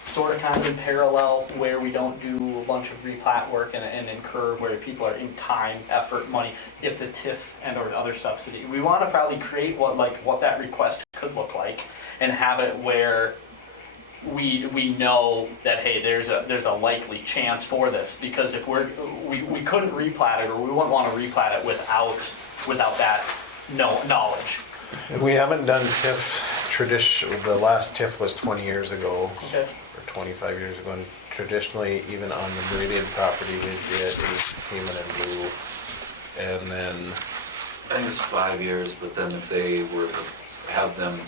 sort of kind of in parallel where we don't do a bunch of replat work and incur where people are in time, effort, money, if the TIF and or other subsidy. We want to probably create what that request could look like and have it where we know that, hey, there's a likely chance for this, because if we couldn't replat it, or we wouldn't want to replat it without that knowledge. And we haven't done TIFs the last TIF was 20 years ago. Okay. Or 25 years ago, and traditionally, even on the Meridian property, we did a payment in lieu, and then, I think it's 5 years, but then if they were to have them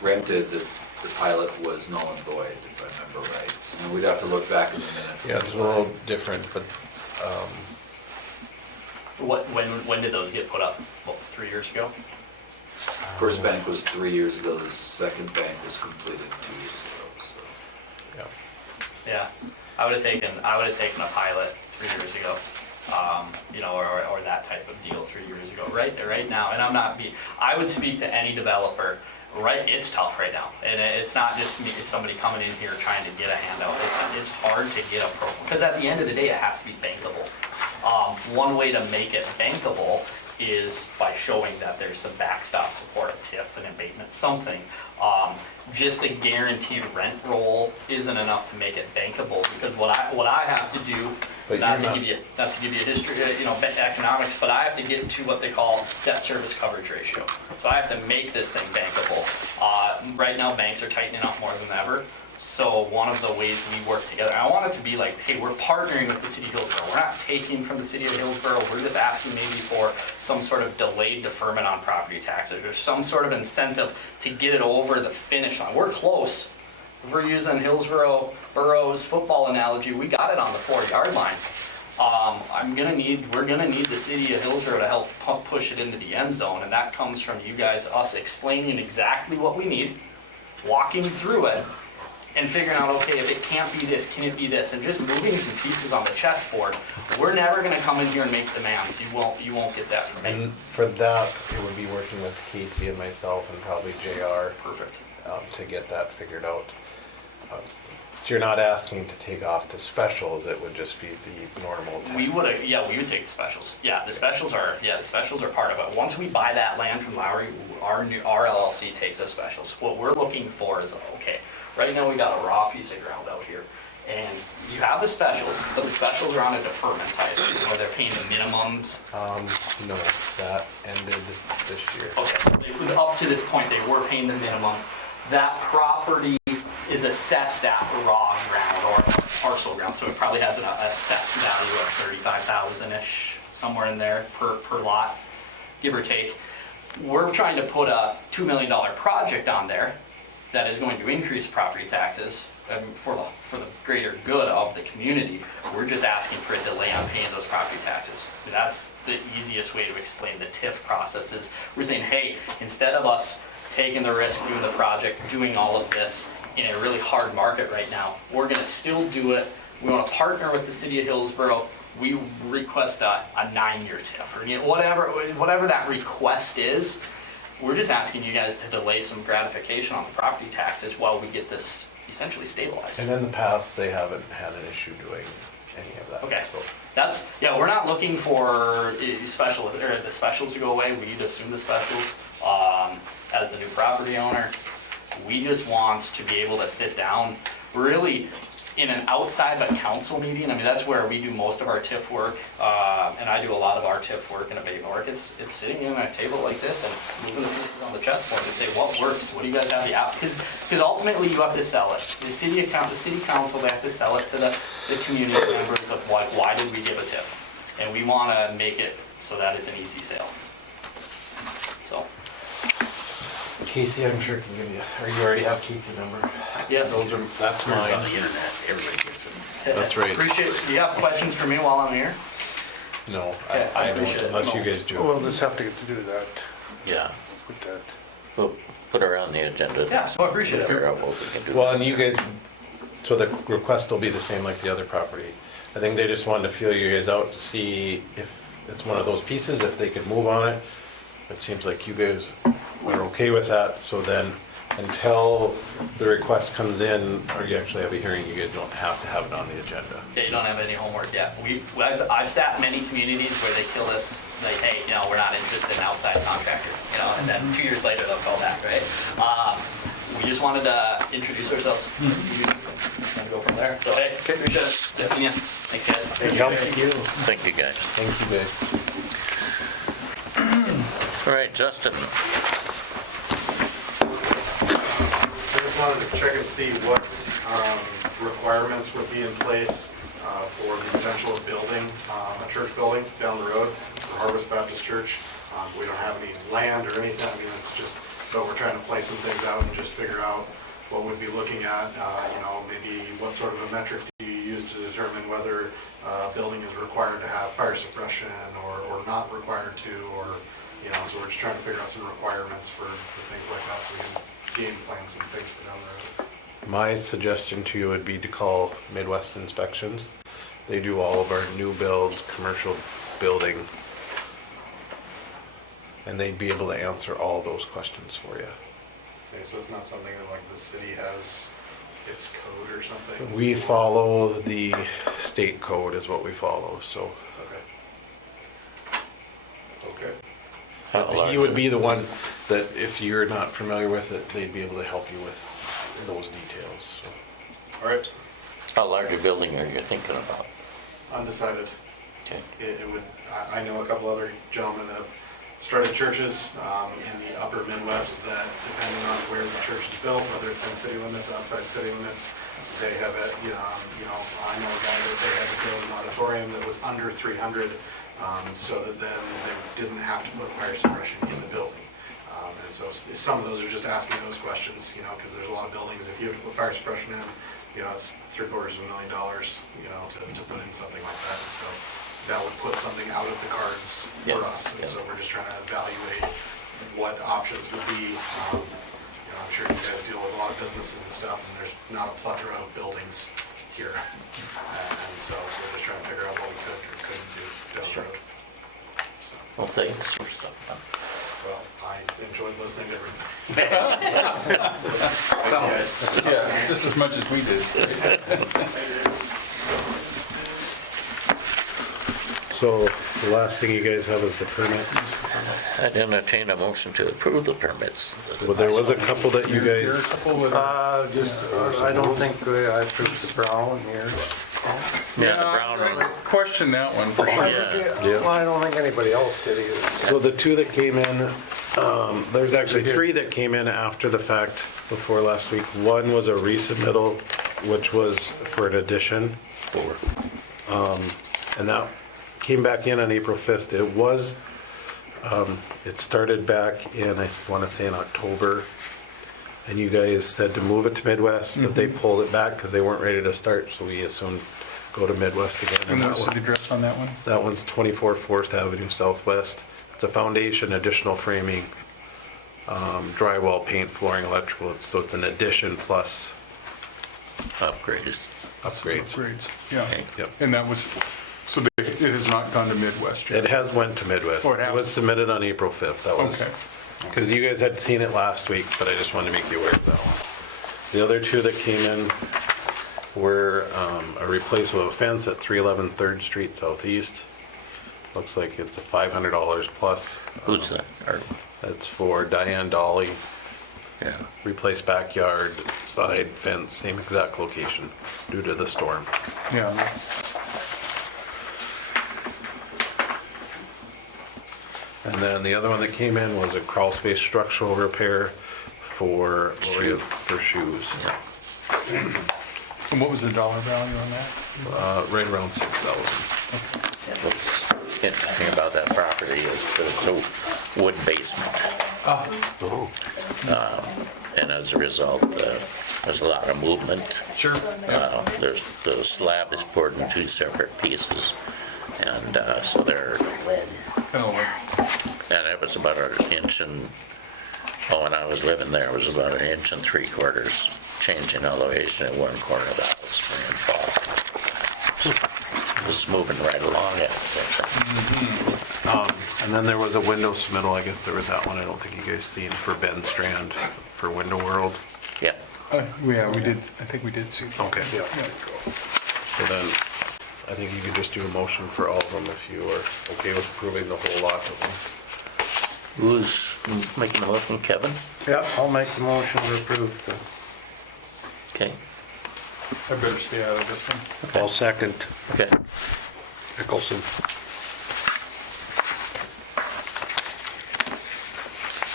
rented, the pilot was null and void, if I remember right. And we'd have to look back in the minutes. yeah, it's a little different, but, When did those get put up? Well, 3 years ago? First bank was 3 years ago, the second bank was completed 2 years ago, so. yeah. Yeah, I would have taken a pilot 3 years ago, or that type of deal 3 years ago. Right now, and I would speak to any developer. Right, it's tough right now, and it's not just me. It's somebody coming in here trying to get a handout. It's hard to get a program, because at the end of the day, it has to be bankable. One way to make it bankable is by showing that there's some backstop support, a TIF, an abatement, something. Just a guaranteed rent roll isn't enough to make it bankable, because what I have to do, But not to you're give you a history, economics, but I have to get to what they call debt service coverage ratio. So I have to make this thing bankable. Right now, banks are tightening up more than ever. So one of the ways we work together, I want it to be like, hey, we're partnering with the city of Hillsboro. We're not taking from the city of Hillsboro. We're just asking maybe for some sort of delayed deferment on property taxes, or some sort of incentive to get it over the finish line. We're close. If we're using Hillsboro's football analogy, we got it on the 4-yard line. We're gonna need the city of Hillsboro to help push it into the end zone, and that comes from you guys, us explaining exactly what we need, walking through it, and figuring out, okay, if it can't be this, can it be this, and just moving some pieces on the chessboard. We're never gonna come in here and make demands. You won't get that from me. And for that, it would be working with Casey and myself and probably JR. Perfect. To get that figured out. So you're not asking to take off the specials, it would just be the normal. We would take the specials. The specials are part of it. Once we buy that land from Lowry, our LLC takes those specials. What we're looking for is, okay, right now we got a raw piece of ground out here, and you have the specials, but the specials are on a deferment type, where they're paying the minimums. No, that ended this year. Okay, up to this point, they were paying the minimums. That property is assessed at raw ground or parcel ground, so it probably has an assessed value of $35,000-ish, somewhere in there per lot, give or take. We're trying to put a $2 million project on there that is going to increase property taxes for the greater good of the community. We're just asking for a delay on paying those property taxes. That's the easiest way to explain the TIF process. Is we're saying, hey, instead of us taking the risk, doing the project, doing all of this in a really hard market right now, we're gonna still do it. We wanna partner with the city of Hillsboro. We request a 9-year TIF, or whatever that request is. We're just asking you guys to delay some gratification on the property taxes while we get this essentially stabilized. And in the past, they haven't had an issue doing any of that. Okay, So we're not looking for the specials to go away. We assume the specials as the new property owner. We just want to be able to sit down, really, in an outside but council meeting. I mean, that's where we do most of our TIF work, and I do a lot of our TIF work in abatement work. It's sitting in a table like this and moving the pieces on the chessboard and say, what works? What do you guys have the app? Because ultimately you have to sell it. The city council, they have to sell it to the community members of why did we give a TIF? And we want to make it so that it's an easy sale. So. Casey, I'm sure can give you, or you already have Casey's number? Yes. That's mine. On the internet, everybody gets them. That's right. Appreciate it. Do you have questions for me while I'm here? No, Okay, I appreciate don't, it. unless you guys do. We'll just have to do that Yeah, with that. we'll put her on the agenda. Yeah, so I appreciate it. Figure out what we can do. Well, and you guys, so the request will be the same like the other property. I think they just wanted to feel you guys out to see if it's one of those pieces, if they could move on it. It seems like you guys are okay with that, so then until the request comes in, or you actually have a hearing, you guys don't have to have it on the agenda. Yeah, you don't have any homework yet. I've sat in many communities where they kill us, like, hey, we're not interested in outside contractor, and then 2 years later they'll call back, right? We just wanted to introduce ourselves and go from there. So, hey, appreciate it. Good seeing you. Thanks, guys. Thank you. Thank you, guys. Thank you, guys. All right, Justin. I just wanted to check and see what requirements would be in place for the potential of building a church building down the road for Harvest Baptist Church. We don't have any land or anything, I mean, it's just, but we're trying to play some things out and just figure out what we'd be looking at, maybe what sort of a metric do you use to determine whether a building is required to have fire suppression or not required to, or, so we're just trying to figure out some requirements for things like that so we can game plan some things for down the road. My suggestion to you would be to call Midwest Inspections. They do all of our new builds, commercial building, and they'd be able to answer all those questions for you. Okay, so it's not something that like the city has its code or something? We follow the state code is what we follow, so. Okay. He would be the one that, if you're not familiar with it, they'd be able to help you with those details, so. All right. How large a building are you thinking about? Undecided. Okay. It would, I know a couple other gentlemen that have started churches in the upper Midwest that, depending on where the church is built, whether it's in city limits, outside city limits, they have it, I know a guy that they had to build an auditorium that was under 300, so that then they didn't have to put fire suppression in the building. And so some of those are just asking those questions, because there's a lot of buildings, if you have to put fire suppression in, it's $750,000, to put in something like that. So that would put something out of the cards for us. And so we're just trying to evaluate what options would be. I'm sure you guys deal with a lot of businesses and stuff, and there's not a plethora of buildings here. And so we're just trying to figure out what we could or couldn't do down the road. So, Well, thanks for stuff. well, I enjoyed listening to everything. Yeah, just as much as we did. So the last thing you guys have is the permits. I'd entertain a motion to approve the permits. Well, there was a couple that you There are a guys, couple with. I don't think I approved the brown here. Yeah, the brown I one. question that one for sure. Yeah. Well, I don't think anybody else did either. so the two that came in, there's actually three that came in after the fact before last week. One was a resubmittal, which was for an addition. And that came back in on April 5th. It was, it started back in, I want to say in October. And you guys said to move it to Midwest, but they pulled it back because they weren't ready to start. So we assumed go to Midwest again. And that what's the one- address on that one? That one's 24 4th Avenue Southwest. It's a foundation, additional framing, drywall, paint, flooring, electrical. So it's an addition plus Upgrades. upgrades. Upgrades, yeah. Okay. Yep. And that was, so it has not gone to Midwest yet? It has went to Midwest. Oh, it has? It was submitted on April 5th. That was, Okay. because you guys had seen it last week, but I just wanted to make you aware of that one. The other two that came in were a replacement of a fence at 311 3rd Street Southeast. Looks like it's a $500 plus. Who's that? Or, That's for Diane Dolly. yeah. Replace backyard, side fence, same exact location due to the storm. Yeah, that's, And then the other one that came in was a crawl space structural repair for shoes. and what was the dollar value on that? Right around 6,000. What's interesting about that property is that it's a wood basement. And as a result, there's a lot of movement. Sure. The slab is poured in two separate pieces. And so they're, Kind of like, and it was about an inch and, when I was living there, it was about 1 3/4 change in elevation at one corner of the house for rainfall. It was moving right along it. And then there was a window submittal, I guess there was that one, I don't think you guys seen, for Ben Strand for Window World? Yeah. Yeah, we did, I think we did see. Okay. Yeah. So then, I think you could just do a motion for all of them if you are okay with approving the whole lot of them. Who's making the motion, Kevin? Yeah, I'll make the motion to approve Okay, I better stay out of this one. I'll second. okay. Nicholson.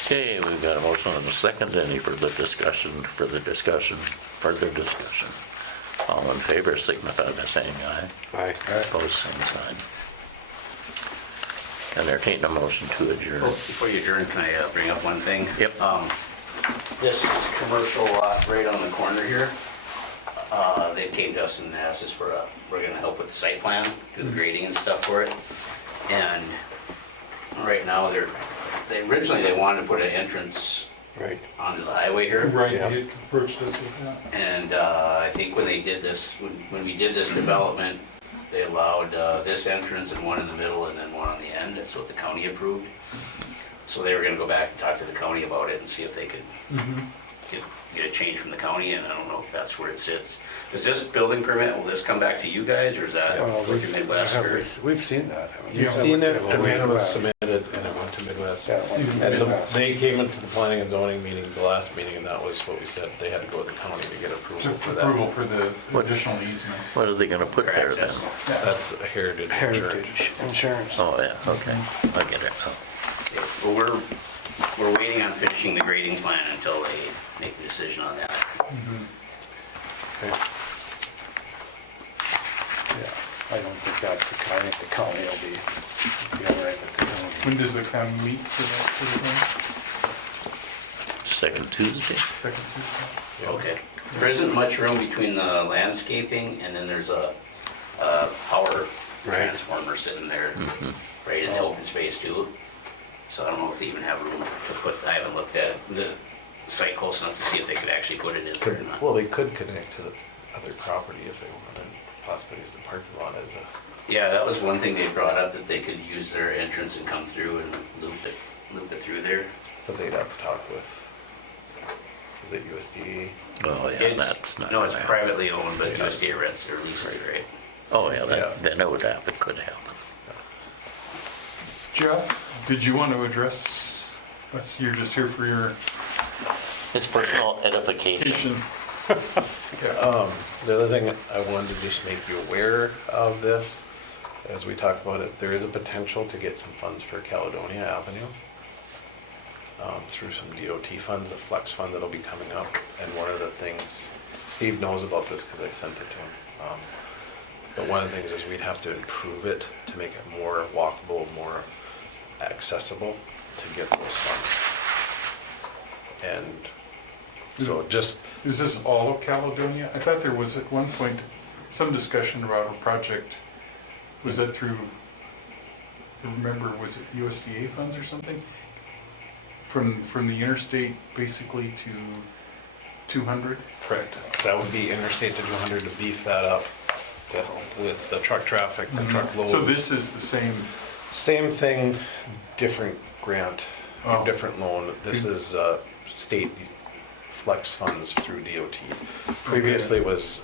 Okay, we've got a motion and a second. Any further discussion? All in favor signify by saying aye. Aye. Opposed, same sign. Entertain a motion to adjourn. Before you adjourn, can I bring up one thing? Yep. This is commercial lot right on the corner here. They came to us and asked us we're gonna help with the site plan, do the grading and stuff for it. And right now, originally they wanted to put an entrance Right. onto the highway here. Right, Yeah. he approached us with that. And I think when they did this, when we did this development, they allowed this entrance and one in the middle and then one on the end. That's what the county approved. So they were gonna go back and talk to the county about it and see if they could get a change from the county, and I don't know if that's where it sits. Is this building permit, will this come back to you guys, or is that Working Midwest? Or- We've seen that, haven't we? You've seen it, and it was submitted, and it went to Midwest. Yeah, it went to And Midwest. they came into the planning and zoning meeting, the last meeting, and that was what we said, they had to go to the county to get approval for that. Approval for the additional easement. What are they gonna put there then? That's a heritage insurance. Heritage insurance. Oh, yeah, okay, I get it now. Well, we're waiting on finishing the grading plan until they make the decision on that. Okay. Yeah, I don't think that's the county will be all right with the county. When does the county meet for that sort of thing? Second Tuesday? Second Tuesday? Okay. There isn't much room between the landscaping, and then there's a power transformer sitting there, right in the open space too. So I don't know if they even have room to put, I haven't looked at the site close enough to see if they could actually put it in there or not. Well, they could connect to the other property if they wanted, possibly use the parking lot as a, Yeah, that was one thing they brought up, that they could use their entrance and come through and loop it through there. but they'd have to talk with, is it USDA? Oh, yeah, It's- that's not. No, it's gonna- privately owned, but USDA rents or leases, right? Oh, yeah, Yeah. then it would happen, could happen. Jeff, did you want to address us? You're just here for your It's personal edification. patient. The other thing I wanted to just make you aware of this, as we talked about it, there is a potential to get some funds for Caledonia Avenue through some DOT funds, a flex fund that'll be coming up. And one of the things, Steve knows about this because I sent it to him. But one of the things is we'd have to improve it to make it more walkable, more accessible to get those funds. And so just, Is this all of Caledonia? I thought there was at one point some discussion about a project. Was that through, remember, was it USDA funds or something? From the interstate basically to 200? correct, that would be Interstate to 200 to beef that up to help with the truck traffic, the truck loads. So this is the same, Same thing, different grant, Oh. different loan. This is state flex funds through DOT. Previously was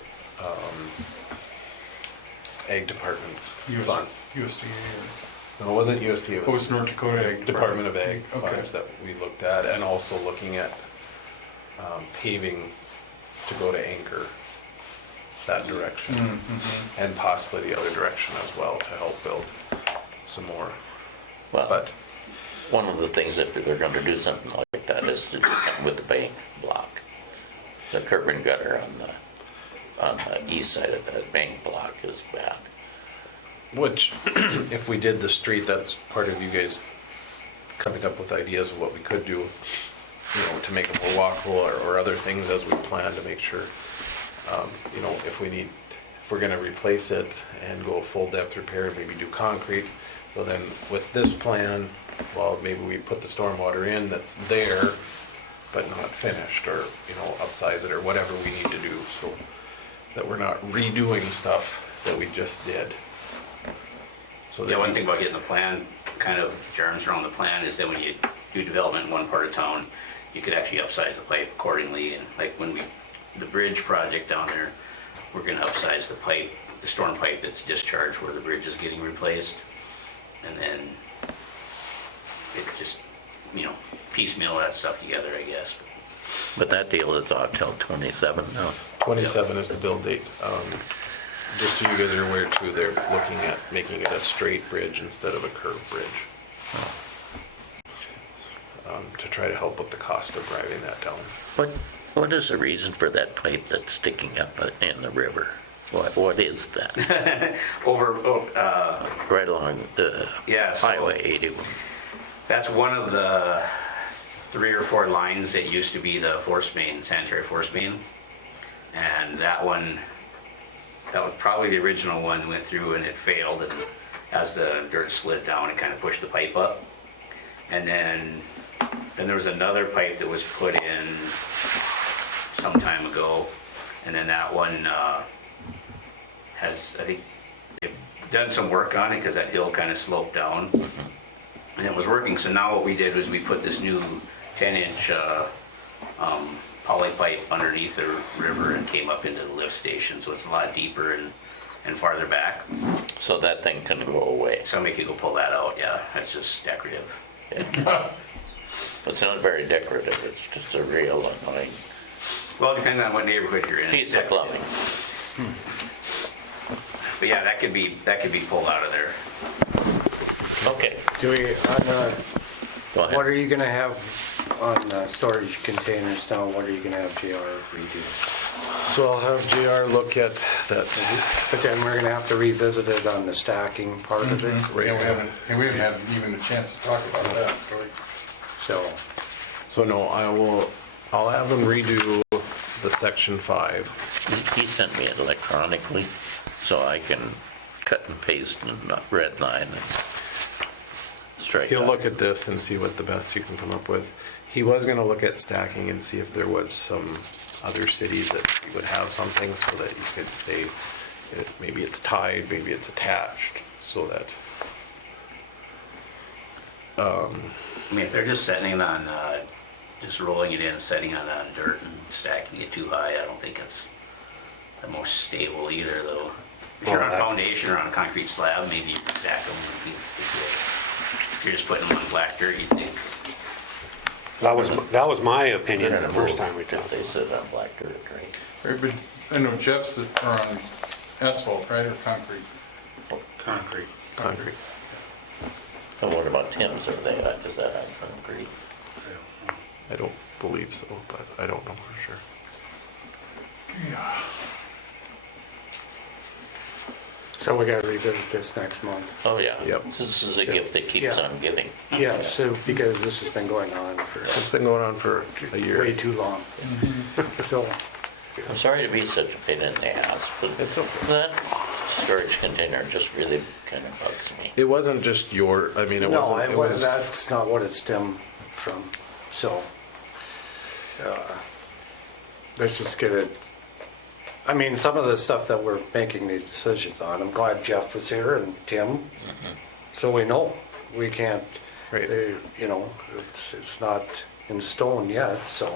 Ag Department fund. USDA No, it wasn't USDA, or, oh, it's North Dakota Ag Department of Ag Okay. funds that we looked at, and also looking at paving to go to Anchor, that direction, and possibly the other direction as well to help build some more. Well, But one of the things, if they're gonna do something like that, is to do something with the bank block. The curb and gutter on the east side of that bank block is bad. which, if we did the street, that's part of you guys coming up with ideas of what we could do, to make it more walkable or other things as we plan to make sure, if we're gonna replace it and go full depth repair, maybe do concrete. So then with this plan, well, maybe we put the stormwater in that's there, but not finished, or, upsize it or whatever we need to do, so that we're not redoing stuff that we just did. So that Yeah, one thing about getting the plan, kind of germs around the plan, is that when you do development in one part of town, you could actually upsize the pipe accordingly. And like when the bridge project down there, we're gonna upsize the pipe, the storm pipe that's discharged where the bridge is getting replaced. And then it just, piecemeal that stuff together, I guess. But that deal is off till 27 now. 27 is the build date. Just so you guys are aware too, they're looking at making it a straight bridge instead of a curved bridge. To try to help with the cost of driving that down. What is the reason for that pipe that's sticking up in the river? What is that? Right along the Highway 81. That's one of the 3 or 4 lines that used to be the force main, sanitary force main. And that one, that was probably the original one, went through and it failed, and as the dirt slid down, it kind of pushed the pipe up. And then there was another pipe that was put in some time ago, and then that one has, I think, they've done some work on it because that hill kind of sloped down, and it was working. So now what we did was we put this new 10-inch poly pipe underneath the river and came up into the lift station, so it's a lot deeper and farther back. So that thing can go away. Somebody could go pull that out, yeah, that's just decorative. It's not very decorative, it's just a real annoying Well, depending on what neighborhood you're in. piece of plumbing. But yeah, that could be pulled out of there. Okay. Do we, Go ahead. what are you gonna have on storage containers now? What are you gonna have JR redo? So I'll have JR look at that. But then we're gonna have to revisit it on the stacking part of it. Right. And we haven't had even a chance to talk about that. So no, I'll have them redo the section 5. He sent me it electronically, so I can cut and paste and red line and strike He'll out. look at this and see what the best you can come up with. He was gonna look at stacking and see if there was some other cities that would have something so that you could say, maybe it's tied, maybe it's attached, so that. I mean, if they're just setting it on, just rolling it in, setting it on dirt and stacking it too high, I don't think it's the most stable either, though. If you're on a foundation or on a concrete slab, maybe you can stack them and be good. If you're just putting them on black dirt, you think. That was my opinion the first time we talked. They sit on black dirt, right? Right, but I know Jeff's are on asphalt, right, or concrete? Concrete. Concrete. And what about Tim's? Is that on concrete? I don't believe so, but I don't know for sure. So we gotta revisit this next month. Oh, yeah. Yep. This is a gift that keeps Yeah. on giving. Yeah, so because this has been going on It's been going on for a year. way too long. So, I'm sorry to be such a pain in the ass, but It's okay. that storage container just really kind of bugs me. It wasn't just it no, wasn't, it was. that's not what it stemmed from, so. Let's just get it, I mean, some of the stuff that we're making these decisions on, I'm glad Jeff was here and Tim, so we know, we can't, Right. it's not in stone yet, so.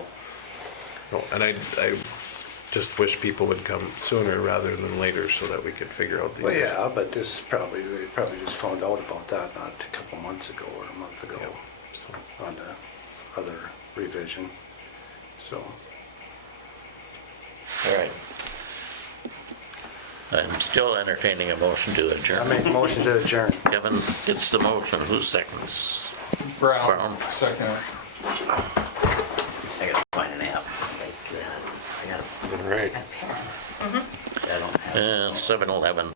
No, and I just wish people would come sooner rather than later so that we could figure out these. Well, yeah, but they probably just found out about that not a couple months ago or a month ago So, on the other revision, so. All right. I'm still entertaining a motion to I adjourn. make a motion to adjourn. Kevin gets the motion. Who seconds? Brown, second. I gotta find an app. I gotta, All right. I don't have. 7:11.